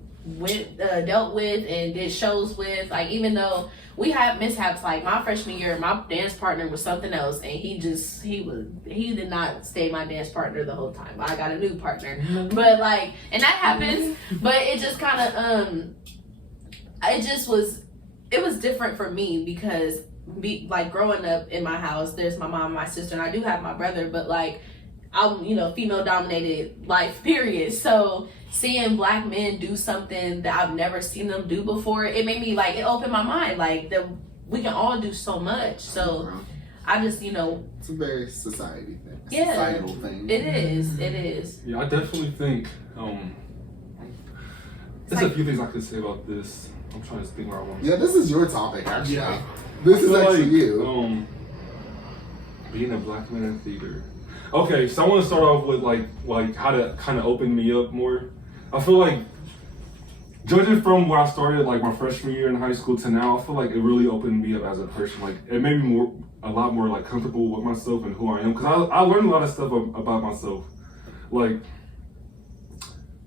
dealt with and did shows with. Like, even though we had mishaps, like my freshman year, my dance partner was something else, and he did not stay my dance partner the whole time. I got a new partner, but like, and that happens. But it just kind of it was different for me because like growing up in my house, there's my mom, my sister, and I do have my brother, but like I'm female dominated life period. So seeing black men do something that I've never seen them do before, it made me like, it opened my mind like that we can all do so much. So I just it's a very society thing. Yeah, societal thing. It is. Yeah, I definitely think there's a few things I could say about this. I'm trying to think where I want to. Yeah, this is your topic actually. Yeah. This is actually like, you. Being a black man in theater. Okay, so I want to start off with like how to kind of open me up more. I feel like, judging from where I started, like my freshman year in high school to now, I feel like it really opened me up as a person. Like it made me a lot more like comfortable with myself and who I am. Cause I learned a lot of stuff about myself. Like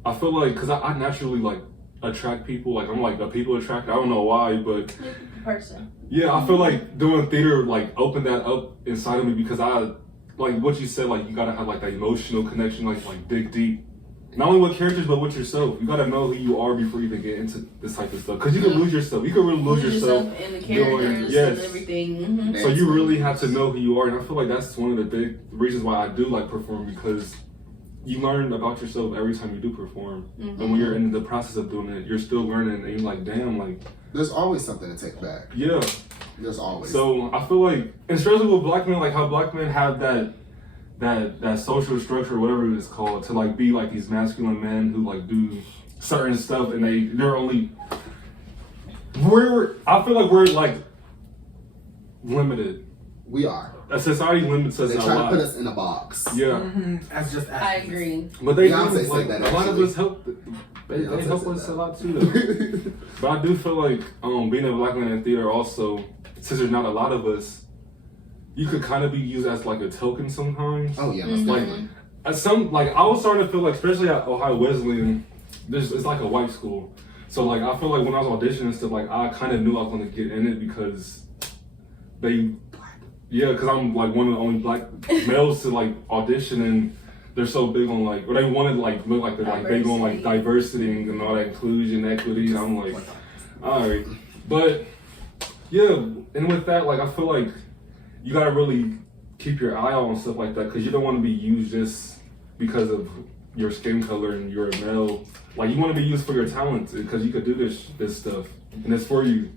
I feel like, cause I naturally like attract people. Like I'm like a people attractor. I don't know why, but Person. yeah, I feel like doing theater like opened that up inside of me because I like what you said. Like you gotta have like that emotional connection, like dig deep. Not only with characters, but with yourself. You gotta know who you are before you even get into this type of stuff. Because you can lose yourself. You can really lose yourself in the characters and everything. Mm-hmm. So you really have to know who you are. And I feel like that's one of the big reasons why I do like perform, because you learn about yourself every time you do perform. Mm-hmm. And when you're in the process of doing it, you're still learning. And you're like, damn, like... There's always something to take back. Yeah. There's always. So I feel like, and especially with black men, like how black men have that social structure, or whatever it's called, to like be like these masculine men who like do certain stuff, and they're only I feel like we're like limited. We are. A society limits us They a try lot. to put us in a box. Yeah. As just I agree. But they Beyonce do, said like, that, a lot of actually. us help. They Beyonce help said us that. a lot too, though. But I do feel like being a black man in theater also, since there's not a lot of us, you could kind of be used as like a token sometimes. Oh yeah, most Like definitely. at some, like I was starting to feel like, especially at Ohio Wesleyan, it's like a white school. So like I feel like when I was auditioning and stuff, like I kind of knew I was going to get in it because because I'm like one of the only black males to like audition, and they're so big on like, or they wanted like look like they're like big on like diversity and all that inclusion, equity. And I'm like, all right, but yeah, and with that, like I feel like you gotta really keep your eye out on stuff like that, because you don't want to be used just because of your skin color and you're a male. Like you want to be used for your talent, because you could do this stuff, and it's for you.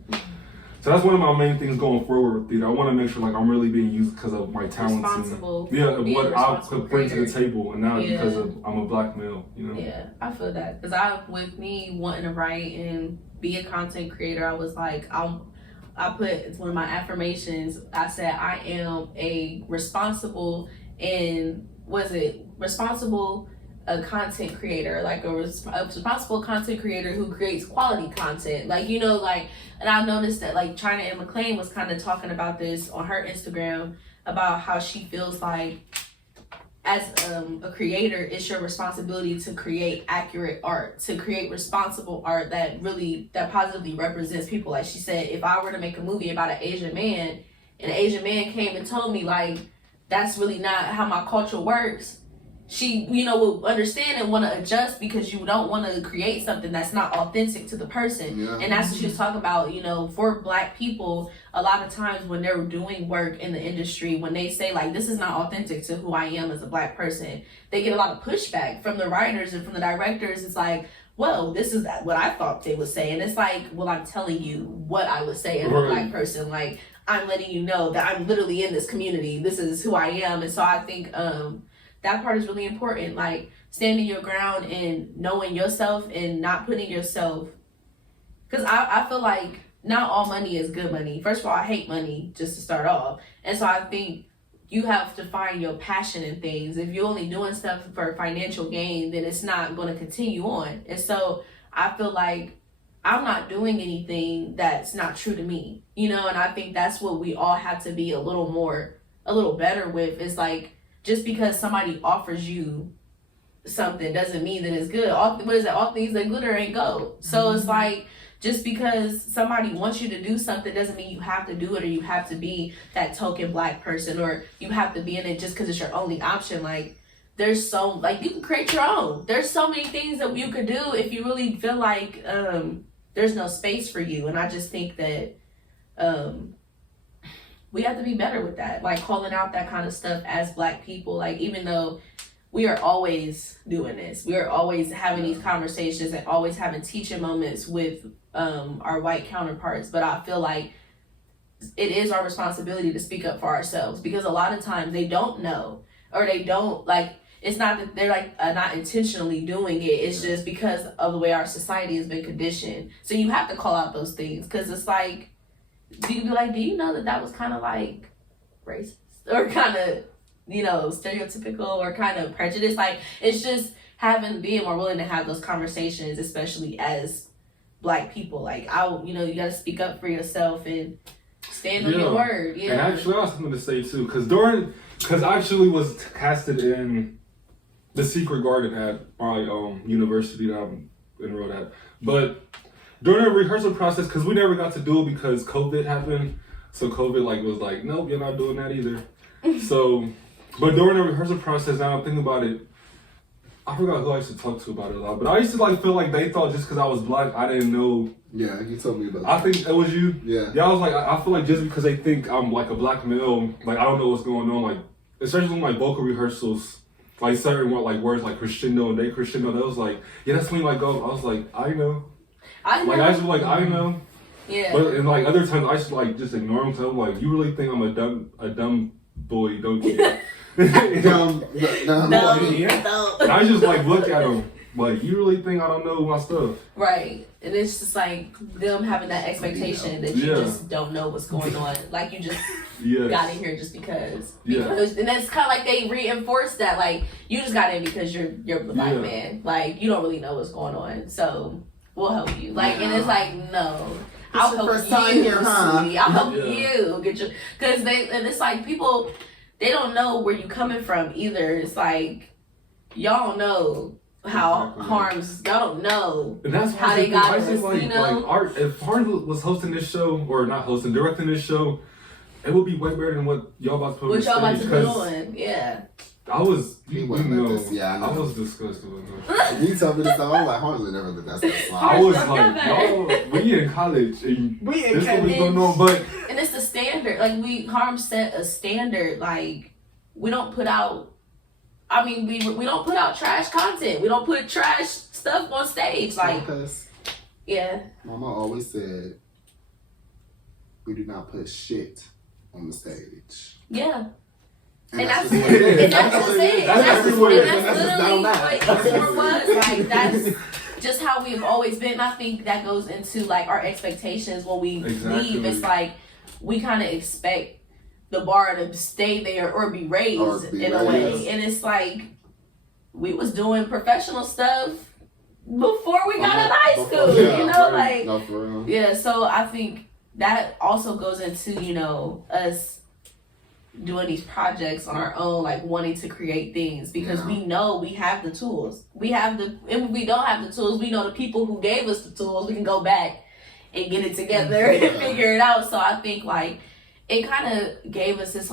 So that's one of my main things going forward with theater. I want to make sure like I'm really being used because of my talents. Responsible. And what I could bring to the creator. table, and not because I'm a black male. Yeah, I feel that, because with me wanting to write and be a content creator, I was like, I put, it's one of my affirmations. I said I am a responsible a content creator, like a responsible content creator who creates quality content. Like, and I noticed that like China and McClain was kind of talking about this on her Instagram, about how she feels like as a creator, it's your responsibility to create accurate art, to create responsible art that positively represents people. Like she said, if I were to make a movie about an Asian man, and an Asian man came and told me like, that's really not how my culture works, she, will understand and want to adjust, because you don't want to create something that's not authentic to the person. Yeah. And that's what she was talking about, for black people, a lot of times when they're doing work in the industry, when they say like, this is not authentic to who I am as a black person, they get a lot of pushback from the writers and from the directors. It's like, well, this is what I thought they would say. And it's like, well, I'm telling you what I would say as a black person. Like, I'm letting you know that I'm literally in this community. This is who I am. And so I think, that part is really important, like standing your ground and knowing yourself and not putting yourself, because I feel like not all money is good money. First of all, I hate money, just to start off. And so I think you have to find your passion in things. If you're only doing stuff for financial gain, then it's not going to continue on. And so I feel like I'm not doing anything that's not true to me, and I think that's what we all have to be a little better with, is like, just because somebody offers you something doesn't mean that it's good. All things that glitter ain't gold. So it's like, just because somebody wants you to do something doesn't mean you have to do it, or you have to be that token Black person, or you have to be in it just because it's your only option. Like, there's so, like, you can create your own. There's so many things that you could do if you really feel like there's no space for you. And I just think that we have to be better with that, like calling out that kind of stuff as Black people. Like, even though we are always doing this, we are always having these conversations and always having teaching moments with our white counterparts, but I feel like it is our responsibility to speak up for ourselves, because a lot of times they don't know, or they don't, like, it's not that they're like not intentionally doing it, it's just because of the way our society has been conditioned. So you have to call out those things, because it's like, you can be like, do you know that was kind of like racist, or kind of, you know, stereotypical, or kind of prejudiced? Like, it's just being more willing to have those conversations, especially as Black people. Like, you know, you gotta speak up for yourself and stand on your word. Yeah. And actually, I have something to say too, because I actually was casted in the Secret Garden at my university that I'm enrolled at. But during the rehearsal process, because we never got to do it because COVID happened, so COVID was like, nope, you're not doing that either. So, but during the rehearsal process, now I'm thinking about it, I forgot who I used to talk to about it a lot, but I used to feel like they thought just because I was Black, I didn't know. Yeah, you told me about that. I think it was you. Yeah. Yeah, I was like, I feel like just because they think I'm like a Black male, like I don't know what's going on, like especially in vocal rehearsals, like certain words like crescendo and decrescendo, that was like, yeah, that's when I was like, I know. I know. Like I just I know. Yeah. But and other times I should just ignore them, because I'm like, you really think I'm a dumb boy, don't you? Dumb boy. And I just look at them like, you really think I don't know my stuff? Right. And it's just like them having that expectation that you just don't know what's going on. Like, you just got in here just because. And that's kind of like they reinforce that, like, you just got in because you're a Black man. Like, you don't really know what's going on. So we'll help you. Like, and it's like, no. I'll help you, sweetie. I'll help you get your, because and it's like people, they don't know where you coming from either. It's like, y'all don't know how y'all don't know and that's how they got us, you know? If Harms was hosting this show, or not hosting, directing this show, it would be way better than what y'all about to put on the stage. What y'all about to put on, yeah. I was, I was disgusted with You told me this stuff, I was like, Harms would never did that stuff. I was like, y'all, we in college, and this what we going on, but. And it's the standard, like Harms set a standard, like, we don't put out, we don't put out trash content. We don't put trash stuff on stage. Like, yeah. Mama always said, we do not put shit on the stage. Yeah. And that's it. And that's just it. That's literally what it was. Like, that's just how we've always been. And I think that goes into our expectations when we leave. It's like we kind of expect the bar to stay there or be raised in a way. And it's like, we was doing professional stuff before we got in high school, you know? Yeah, so I think that also goes into, us doing these projects on our own, wanting to create things, because we know we have the tools. And if we don't have the tools, we know the people who gave us the tools, we can go back and get it together and figure it out. So I think, it kind of gave us this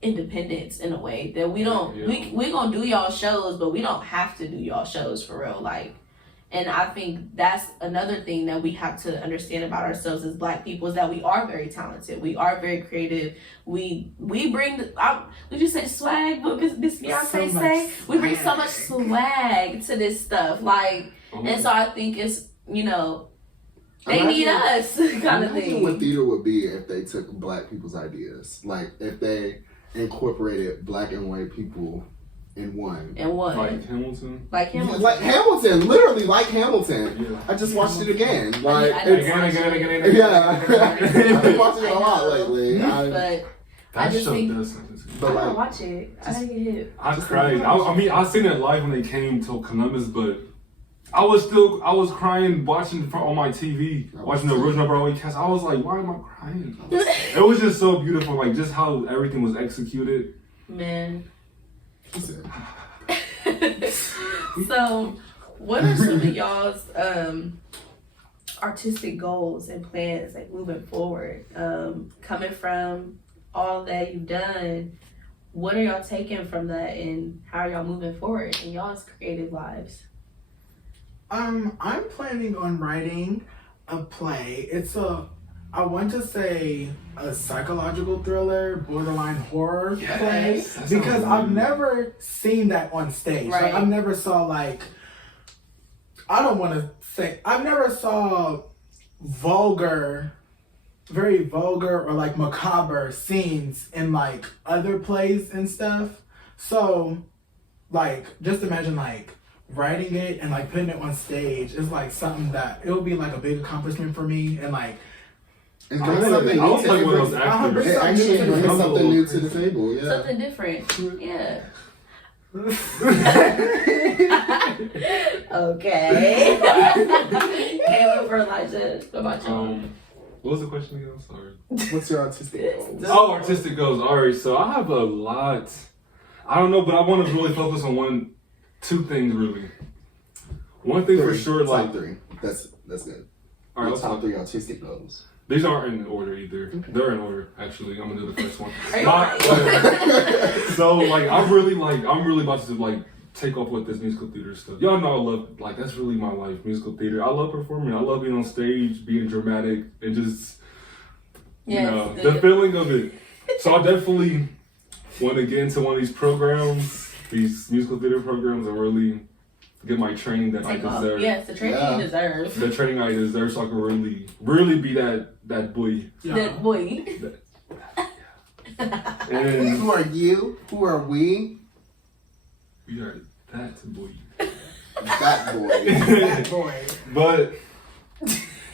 independence in a way that we don't we gonna do y'all shows, but we don't have to do y'all shows for real. And I think that's another thing that we have to understand about ourselves as Black people, is that we are very talented, we are very creative, we bring would you say swag, what Miss Beyonce say? We bring so much swag to this stuff, and so I think it's they need us, kind of thing. What theater would be if they took Black people's ideas, if they incorporated Black and white people in one. Like Hamilton. Like Hamilton. Like Hamilton, literally like Hamilton. Yeah. I just watched it again. Again. Yeah, I've been watching it a lot lately. I just think, but I don't watch it. I didn't get hit. I cried. I seen it live when they came to Columbus, but I was crying watching on my TV, watching the original Broadway cast. I was like, why am I crying? It was just so beautiful, just how everything was executed. Man. So, what are some of y'all's artistic goals and plans like moving forward? Coming from all that you've done, what are y'all taking from that, and how are y'all moving forward in y'all's creative lives? I'm planning on writing a play. I want to say a psychological thriller, borderline horror play, because I've never seen that on stage. Right. Like, I've never saw like, I've never saw very vulgar or like macabre scenes in like other plays and stuff. So like, just imagine like writing it and like putting it on stage is like something that it would be like a big accomplishment for me, and like It's I bringing something was new like to one of the those table. actors. It actually brings I'm a something little new to the crazy. table. Yeah. Something different. Yeah. Okay. Caleb or Elijah, what about you? What was the question again? I'm sorry. What's your artistic goals? Oh, artistic goals. All right, so I have a lot. I don't know, but I want to really focus on two things really. One thing for sure, top like three. That's good. all right, Your let's top talk. three artistic goals. These aren't in order either. Okay. They're in order actually. I'm gonna do the first one. Are you So like I'm really about to like take off with this musical theater stuff. Y'all know I love, like, that's really my life, musical theater. I love performing. I love being on stage, being dramatic, and just you know the feeling of it. So I definitely want to get into one of these programs, these musical theater programs, and really get my training that I deserve. Yes, the training you deserve. The training I deserve, so I can really be that boy. That boy. And Who are you? Who are we? we are that boy. That boy. that boy. But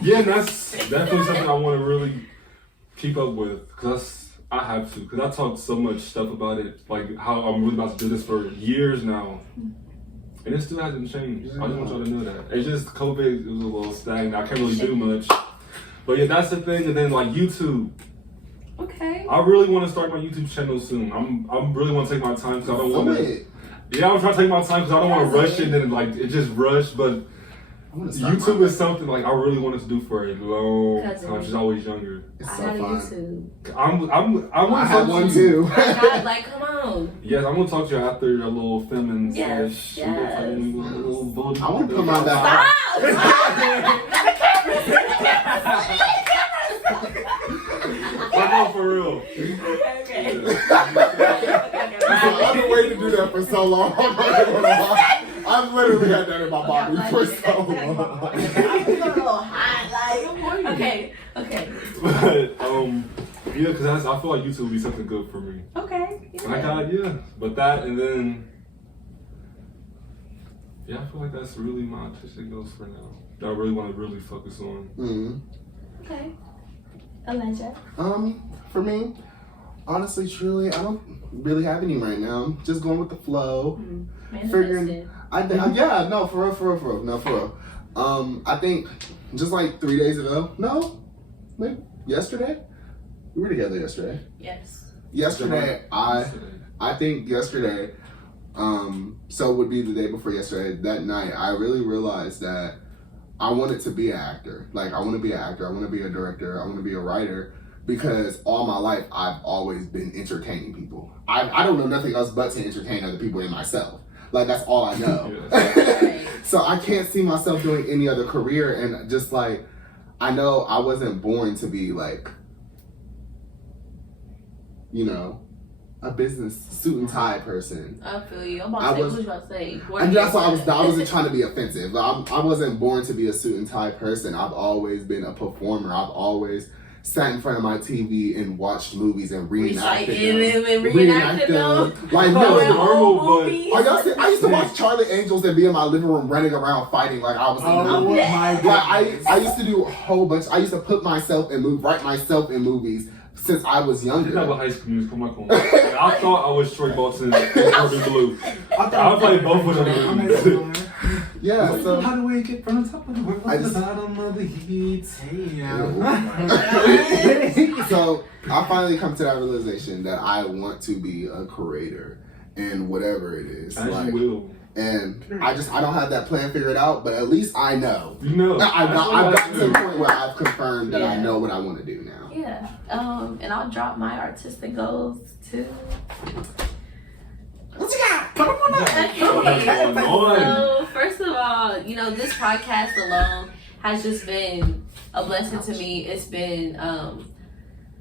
yeah, that's definitely something I want to really keep up with, because I have to, because I talked so much stuff about it, like how I'm really about to do this for years now. And it still hasn't changed. I just want y'all to know that. It's just COVID, it was a little stagnant. I can't really do much. But yeah, that's the thing. And then like YouTube. Okay. I really want to start my YouTube channel soon. I'm really want to take my time, because I don't want to. it. Yeah, I'm trying to take my time because I don't want to rush it and then like it just rushed. But YouTube is something like I really wanted to do for a long time. She's always younger. It's I so had a fun. YouTube. I had one too. God, like, come on. Yes, I'm gonna talk to you after a little filming Yes, slash. yes. A little vote. I want to put my back. I'm for real. Okay. I've been waiting to do that for so long. I'm not gonna lie. I've literally had that in my body for so long. I'm a little hot, like, okay. But yeah, because I feel like YouTube would be something good for me. Okay. And I got but that, and then yeah, I feel like that's really my artistic goals for now. That I really want to really focus on. Mm-hmm. Okay. Elijah. For me, honestly, truly, I don't really have any right now. I'm just going with the flow. Figuring, yeah, no, for real, no, for real. I think just like 3 days ago, no, maybe yesterday, we were together yesterday. Yes. Yesterday, I think yesterday, so it would be the day before yesterday, that night, I really realized that I wanted to be an actor. Like, I want to be an actor, I want to be a director, I want to be a writer, because all my life, I've always been entertaining people. I don't know nothing else but to entertain other people and myself. Like, that's all I know. So I can't see myself doing any other career, and just like, I know I wasn't born to be like, you know, a business suit and tie person. I feel you. I'm about to say, what was you about to say? And that's why I wasn't trying to be offensive. I wasn't born to be a suit and tie person. I've always been a performer. I've always sat in front of my TV and watched movies and reenacted them. Like, no, it's normal, but I used to watch Charlie Angels and be in my living room running around fighting like I was in movies. I used to do a whole bunch. I used to put myself in write myself in movies since I was younger. I did have a High School Musical. I thought I was Troy Bolton and Kirby Blue. I played both of them. Yeah, so how do we get from the top of the world to the bottom of the heat? So I finally come to that realization that I want to be a creator in whatever it is. As like, you will. And I don't have that plan figured out, but at least I know. You know. I've gotten to the point where I've confirmed that I know what I want to do now. Yeah. And I'll drop my artistic goals too. What you got? Put them on that. Okay. So first of all, this podcast alone has just been a blessing to me. It's been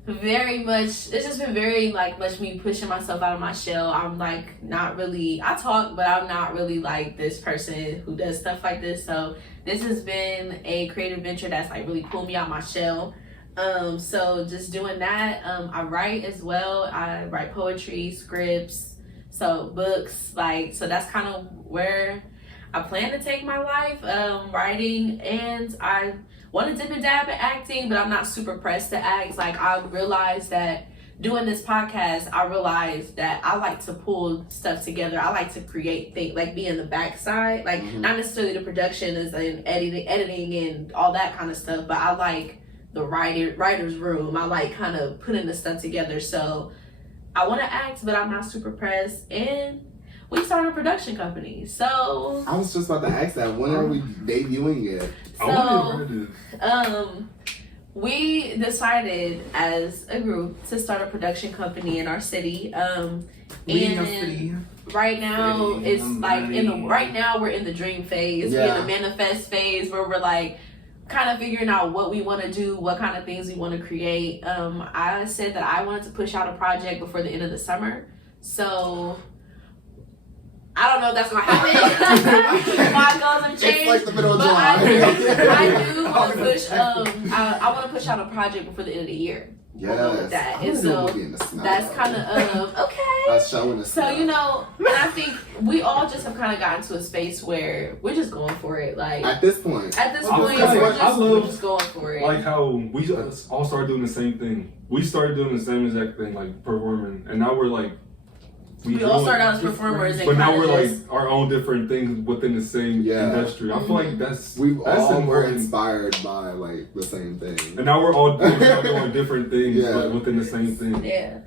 it's just been very much me pushing myself out of my shell. I'm not really, I talk, but I'm not really like this person who does stuff like this. So this has been a creative venture that's really pulled me out my shell. So just doing that. I write as well. I write poetry, scripts, so books, so that's kind of where I plan to take my life, writing, and I want to dip and dab at acting, but I'm not super pressed to act. I realized that doing this podcast, I realized that I like to pull stuff together. I like to create things, be in the backside, not necessarily the production as in editing and all that kind of stuff, but I like the writer's room. I like kind of putting the stuff together. So I want to act, but I'm not super pressed. And we started a production company. So I was just about to ask that. When are we debuting it? So we decided as a group to start a production company in our city. And right now it's right now we're in the dream phase. Yeah. We're in the manifest phase where we're kind of figuring out what we want to do, what kind of things we want to create. I said that I wanted to push out a project before the end of the summer. So I don't know if that's gonna happen. My goals have changed. It's the middle of but July. I do want to push. I want to push out a project before the end of the year. Yes. That. And so that's kind of okay. Showing so and I think we all just have kind of gotten to a space where we're just going for it. At this point, we're just going for it. How we all started doing the same thing. We started doing the same exact thing, performing, and now we're we all started out as performers, but now we're our own different things within the same industry. I feel like we've all were inspired by the same thing, and now we're all doing different things within the same thing. Yeah.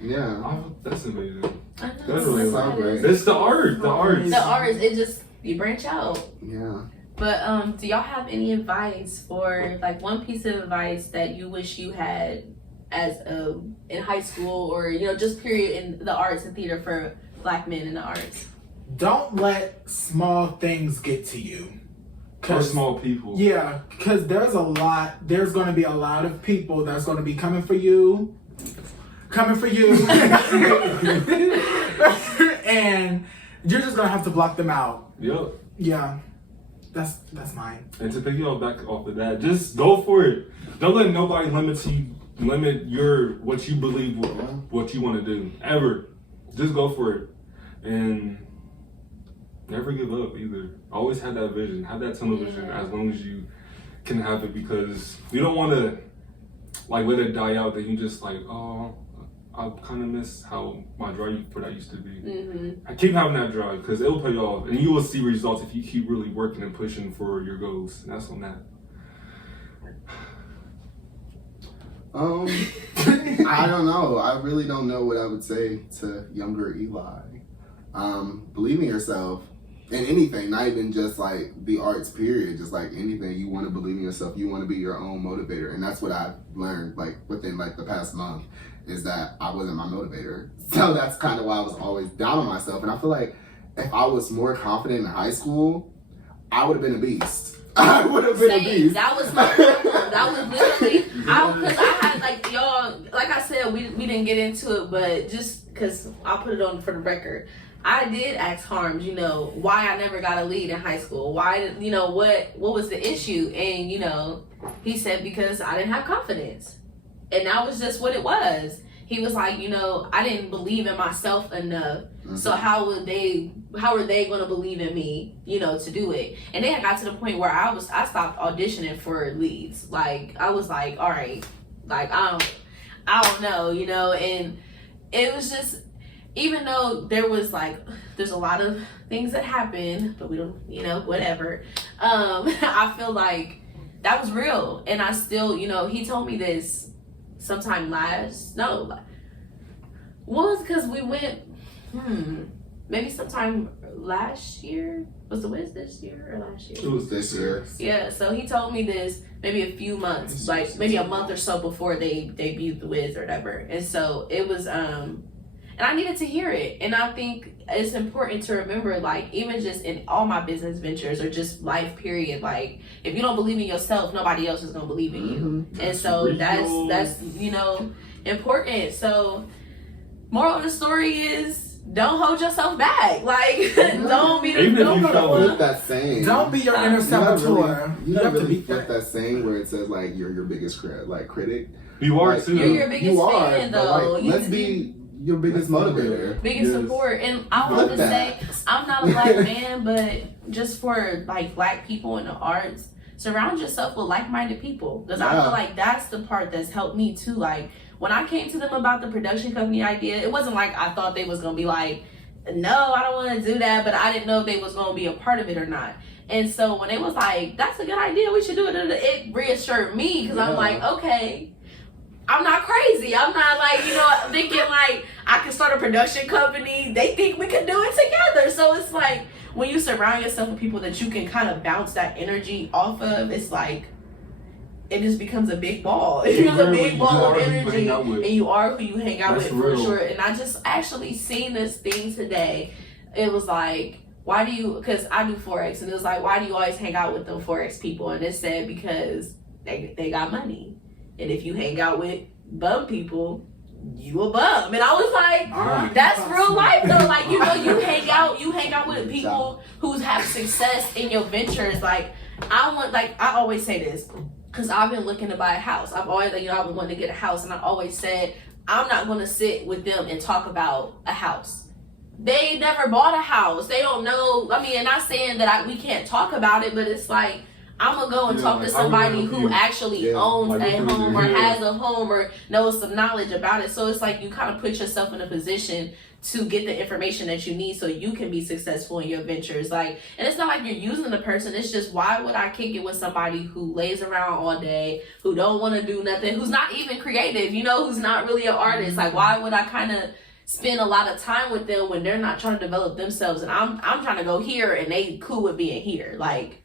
That's amazing. I know. That's really great. It's the art. The arts. It just you branch out. Yeah. But do y'all have any advice for one piece of advice that you wish you had as in high school or just period in the arts and theater for Black men in the arts? Don't let small things get to you. Or small people. Yeah, because there's going to be a lot of people that's going to be coming for you. And you're just going to have to block them out. Yep. Yeah. That's mine. And to pick you all back off of that, just go for it. Don't let nobody limit what you believe, what you want to do. Ever. Just go for it. And never give up either. Always have that vision. Have that tunnel vision as long as you can have it, because you don't want to let it die out that you just oh, I kind of miss how my drive for that used to be. Mm-hmm. I keep having that drive because it will pay off, and you will see results if you keep really working and pushing for your goals. And that's on that. I don't know. I really don't know what I would say to younger Eli. Believe in yourself in anything, not even just the arts period, just anything. You want to believe in yourself. You want to be your own motivator. And that's what I've learned within the past month, is that I wasn't my motivator. So that's kind of why I was always down on myself. And I feel like if I was more confident in high school, I would have been a beast. I would have been a beast. That was my problem. That was literally, because I had y'all, I said, we didn't get into it, but just because I'll put it on for the record, I did ask Harms, why I never got a lead in high school. Why, what was the issue? And, he said, because I didn't have confidence. And that was just what it was. He was like, I didn't believe in myself enough. Mm-hmm. So how are they going to believe in me, to do it? And then I got to the point where I stopped auditioning for leads. I was like, all right, I don't know, and it was just, even though there was there's a lot of things that happen, but we don't, whatever. I feel like that was real. And I still, he told me this sometime because we went, maybe sometime last year. Was the Wiz this year or last year? It was this year. Yeah, so he told me this maybe a few months, like maybe a month or so before they debuted the Wiz or whatever. And so it was and I needed to hear it. And I think it's important to remember, like, even just in all my business ventures or just life period, like, if you don't believe in yourself, nobody else is gonna believe in you. And so that's you know, important. So moral of the story is, don't hold yourself back. Like, don't be the flip that saying. Don't be your inner saboteur. You have to flip that saying where it says like you're your biggest critic. You are like, too. You're your biggest fan, though. Like, let's be your biggest motivator, biggest support. And I want to say, I'm not a black man, but just for like black people in the arts, surround yourself with like-minded people, because I feel like that's the part that's helped me too. Like, when I came to them about the production company idea, it wasn't like I thought they was gonna be like, no, I don't want to do that, but I didn't know if they was gonna be a part of it or not. And so when it was like, that's a good idea, we should do it, it reassured me, because I'm like, okay, I'm not crazy. I'm not like, you know, thinking like I can start a production company. They think we can do it together. So it's like, when you surround yourself with people that you can kind of bounce that energy off of, it's like, it just becomes a big ball. It becomes a big ball of energy, and you are who you hang out with for sure. And I just actually seen this thing today. It was like, why do you, because I do Forex, and it was like, why do you always hang out with them Forex people? And it said, because they got money. And if you hang out with bum people, you a bum. And I was like, that's real life though. Like, you know, you hang out with people who have success in your ventures. Like, I always say this, because I've been looking to buy a house. I've always, you know, I've been wanting to get a house, and I always said, I'm not going to sit with them and talk about a house. They never bought a house. They don't know. I mean, I'm not saying that we can't talk about it, but it's like, I'm going to go and talk to somebody who actually owns a home or has a home or knows some knowledge about it. So it's like, you kind of put yourself in a position to get the information that you need so you can be successful in your ventures. Like, and it's not like you're using the person. It's just, why would I kick it with somebody who lays around all day, who don't want to do nothing, who's not even creative, you know, who's not really an artist? Like, why would I kind of spend a lot of time with them when they're not trying to develop themselves, and I'm trying to go here and they cool with being here? Like,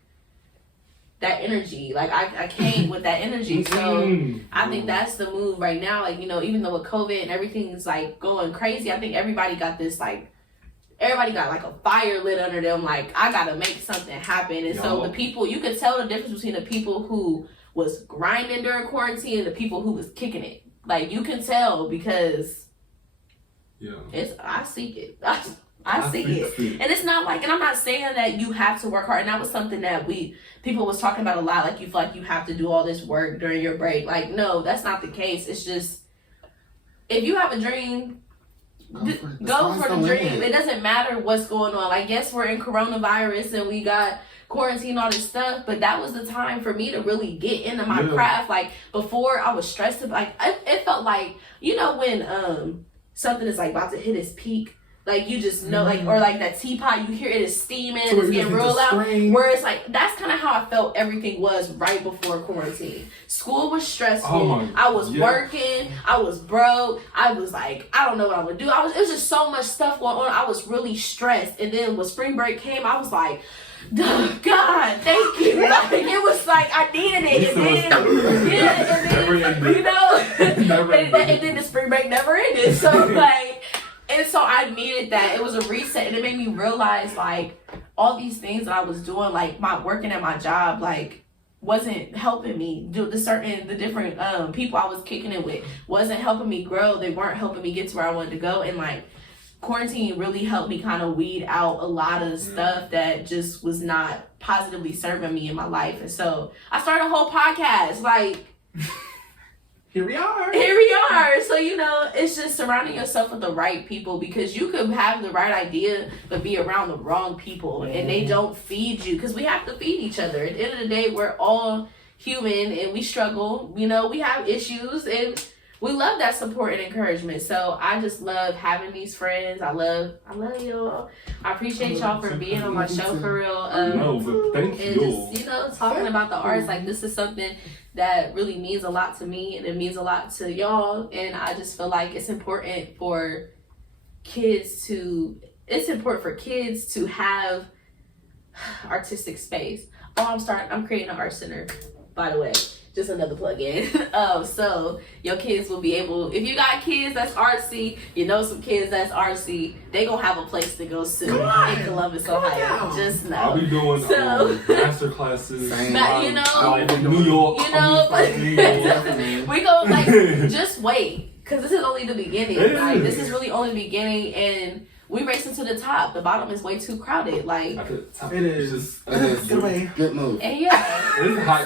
that energy, like I came with that energy. So I think that's the move right now. Like, you know, even though with COVID and everything's like going crazy, I think everybody got this, like, everybody got like a fire lit under them. Like, I gotta make something happen. And so the people, you could tell the difference between the people who was grinding during quarantine and the people who was kicking it. Like, you can tell, because I seek it. I see it. And it's not like, and I'm not saying that you have to work hard. And that was something that people was talking about a lot. Like, you feel like you have to do all this work during your break. Like, no, that's not the case. It's just, if you have a dream, go for the dream. It doesn't matter what's going on. Like, yes, we're in coronavirus and we got quarantine, all this stuff, but that was the time for me to really get into my craft. Like, before, I was stressed. Like, it felt like, you know, when something is like about to hit its peak, like, you just know, like, or like that teapot, you hear it is steaming, so it's getting real loud. Where it's like, that's kind of how I felt everything was right before quarantine. School was stressful. I was working. I was broke. I was like, I don't know what I'm gonna do. It was just so much stuff going on. I was really stressed. And then when spring break came, I was like, God, thank you. Like, it was like, I needed it. And then, you know, and then the spring break never ended. So, like, and so I needed that. It was a reset, and it made me realize, like, all these things that I was doing, like my working at my job, like, wasn't helping me do the different people I was kicking it with wasn't helping me grow. They weren't helping me get to where I wanted to go. And like, quarantine really helped me kind of weed out a lot of the stuff that just was not positively serving me in my life. And so I started a whole podcast, like, Here we are. So, you know, it's just surrounding yourself with the right people, because you could have the right idea but be around the wrong people and they don't feed you, because we have to feed each other. At the end of the day, we're all human and we struggle. You know, we have issues, and we love that support and encouragement. So I just love having these friends. I love y'all. I appreciate y'all for being on my show, for real. But thank you. And just, you know, talking about the arts, like, this is something that really means a lot to me, and it means a lot to y'all. And I just feel like it's important for kids to it's important for kids to have artistic space. I'm creating an art center, by the way. Just another plug in. So your kids will be able, if you got kids that's artsy, you know some kids that's artsy, they gonna have a place to go soon in Columbus, Ohio. Just know. I'll be doing master classes. You know, like in New York. You know, York. we go like just wait, because this is only the beginning. Like this is really only the beginning, and we racing to the top. The bottom is way too crowded. Like it is. Get away. Good move. And yeah,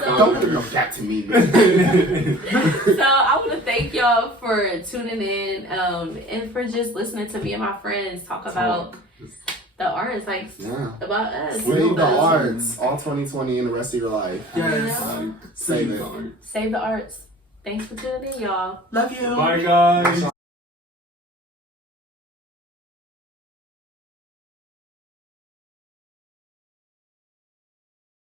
don't give no back to me. So I want to thank y'all for tuning in, and for just listening to me and my friends talk about the arts, like about us. Save the arts, all 2020 and the rest of your life. Yes. Save it. Save the arts. Thanks for tuning in, y'all. Love you. Bye, guys.